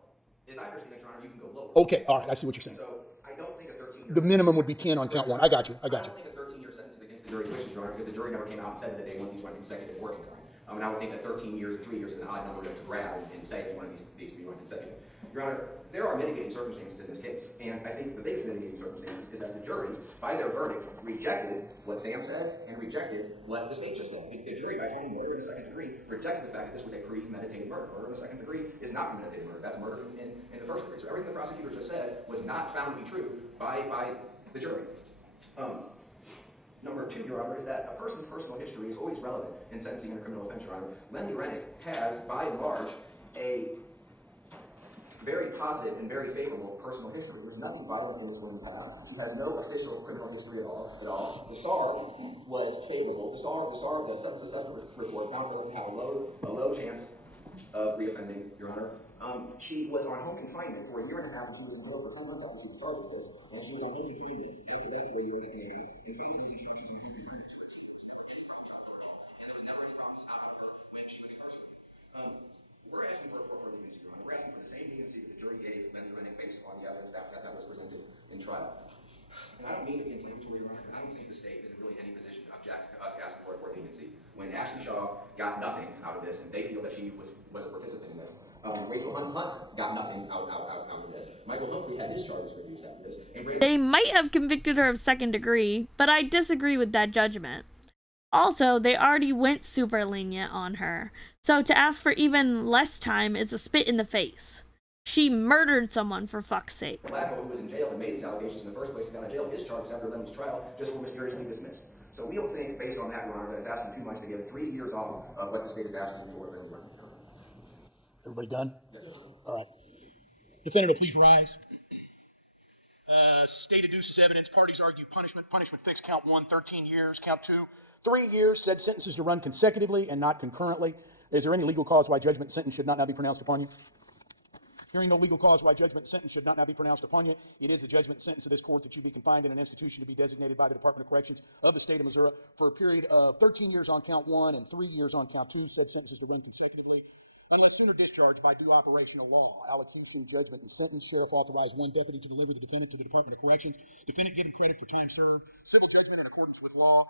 as I understand it, Your Honor, you can go lower. Okay, all right, I see what you're saying. So I don't think a 13-year The minimum would be 10 on count one. I got you. I don't think a 13-year sentence is against the jury's wishes, Your Honor, because the jury never came out and said that they want these run consecutive or concurrent. And I would think that 13 years and 3 years is an odd number to grab and say that one of these to be run consecutive. Your Honor, there are mitigating circumstances in this case, and I think the biggest mitigating circumstance is that the jury, by their verdict, rejected what Sam said and rejected what the state just said. The jury, by finding murder in the second degree, rejected the fact that this was a premeditated murder. Murder in the second degree is not premeditated murder. That's murder in the first degree. So everything the prosecutor just said was not found to be true by the jury. Number two, Your Honor, is that a person's personal history is always relevant in sentencing in a criminal offense, Your Honor. Lynlee Renick has, by and large, a very positive and very favorable personal history. There's nothing violent in this woman's past. She has no official criminal history at all. The SAR was favorable. The substance assessment report found her to have a low chance of reoffending, Your Honor. She was on home confinement for 1.5 years, and she was in jail for 10 months after she was charged with this. And she was on home confinement after that for 1 year and a half. In fact, these instructions you can refer to her. There were any problems at all, and there was never any problems out of her when she was incarcerated. We're asking for leniency, Your Honor. We're asking for the same leniency that the jury gave Lynlee Renick based on the evidence that was presented in trial. And I don't mean to be inflammatory, Your Honor, and I don't think the state is in really any position to object to us asking for leniency. When Ashley Shaw got nothing out of this, and they feel that she was a participant in this. Rachel Hunt got nothing out of this. Michael Humphrey had his charges reduced after this. They might have convicted her of second degree, but I disagree with that judgment. Also, they already went super lenient on her, so to ask for even less time is a spit in the face. She murdered someone, for fuck's sake. Blackwell, who was in jail and made these allegations in the first place, got out of jail. His charges after Lynlee's trial just were mysteriously dismissed. So we don't think, based on that, Your Honor, that it's asking too much to give 3 years off of what the state is asking for. Everybody done? Yes. All right. Defendant will please rise. State adduces evidence. Parties argue punishment. Punishment fixed. Count 1, 13 years. Count 2, 3 years. Said sentences to run consecutively and not concurrently. Is there any legal cause why judgment and sentence should not now be pronounced upon you? Hearing no legal cause why judgment and sentence should not now be pronounced upon you, it is the judgment and sentence of this court that you be confined in an institution to be designated by the Department of Corrections of the state of Missouri for a period of 13 years on count 1 and 3 years on count 2. Said sentences to run consecutively unless sooner discharged by due operational law. Allocation, judgment, and sentence. Sheriff authorized 1 deputy to deliver the defendant to the Department of Corrections. Defendant given credit for time served. Civil judgment in accordance with law.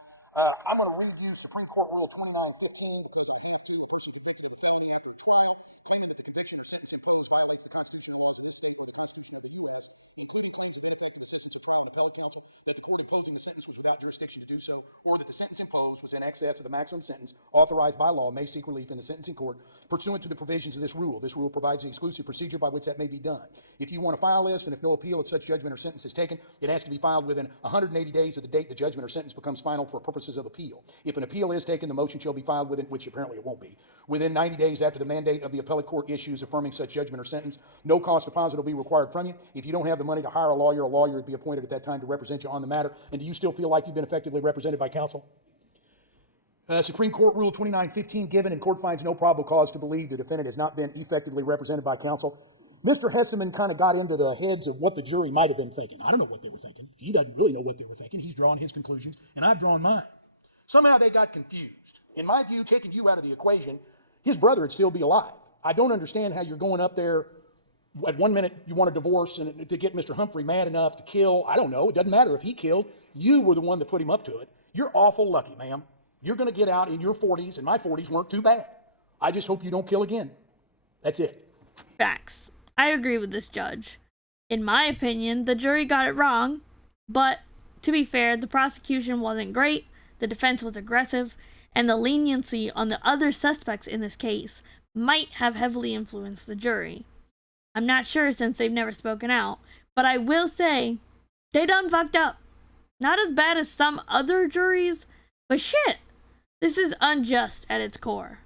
I'm going to review Supreme Court Rule 2915 because I believe to a person convicted of felony after a trial, claiming that the conviction or sentence imposed violates the Constitution of the state or the Constitution of the U.S., including claims of ineffective assistance of trial and appellate counsel, that the court imposing the sentence was without jurisdiction to do so, or that the sentence imposed was in excess of the maximum sentence authorized by law, may seek relief in the sentencing court pursuant to the provisions of this rule. This rule provides the exclusive procedure by which that may be done. If you want to file this, and if no appeal of such judgment or sentence is taken, it has to be filed within 180 days of the date the judgment or sentence becomes final for purposes of appeal. If an appeal is taken, the motion shall be filed within, which apparently it won't be, within 90 days after the mandate of the appellate court issues affirming such judgment or sentence. No cost deposit will be required from you. If you don't have the money to hire a lawyer would be appointed at that time to represent you on the matter. And do you still feel like you've been effectively represented by counsel? Supreme Court Rule 2915 given, and court finds no probable cause to believe the defendant has not been effectively represented by counsel. Mr. Hesseman kind of got into the heads of what the jury might have been thinking. I don't know what they were thinking. He doesn't really know what they were thinking. He's drawn his conclusions, and I've drawn mine. Somehow they got confused. In my view, taking you out of the equation, his brother would still be alive. I don't understand how you're going up there. At 1 minute, you want a divorce and to get Mr. Humphrey mad enough to kill. I don't know. It doesn't matter if he killed. You were the one that put him up to it. You're awful lucky, ma'am. You're going to get out in your 40s, and my 40s weren't too bad. I just hope you don't kill again. That's it. Facts. I agree with this judge. In my opinion, the jury got it wrong, but to be fair, the prosecution wasn't great, the defense was aggressive, and the leniency on the other suspects in this case might have heavily influenced the jury. I'm not sure since they've never spoken out, but I will say they done fucked up. Not as bad as some other juries, but shit, this is unjust at its core.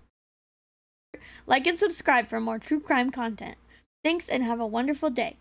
Like and subscribe for more true crime content. Thanks and have a wonderful day.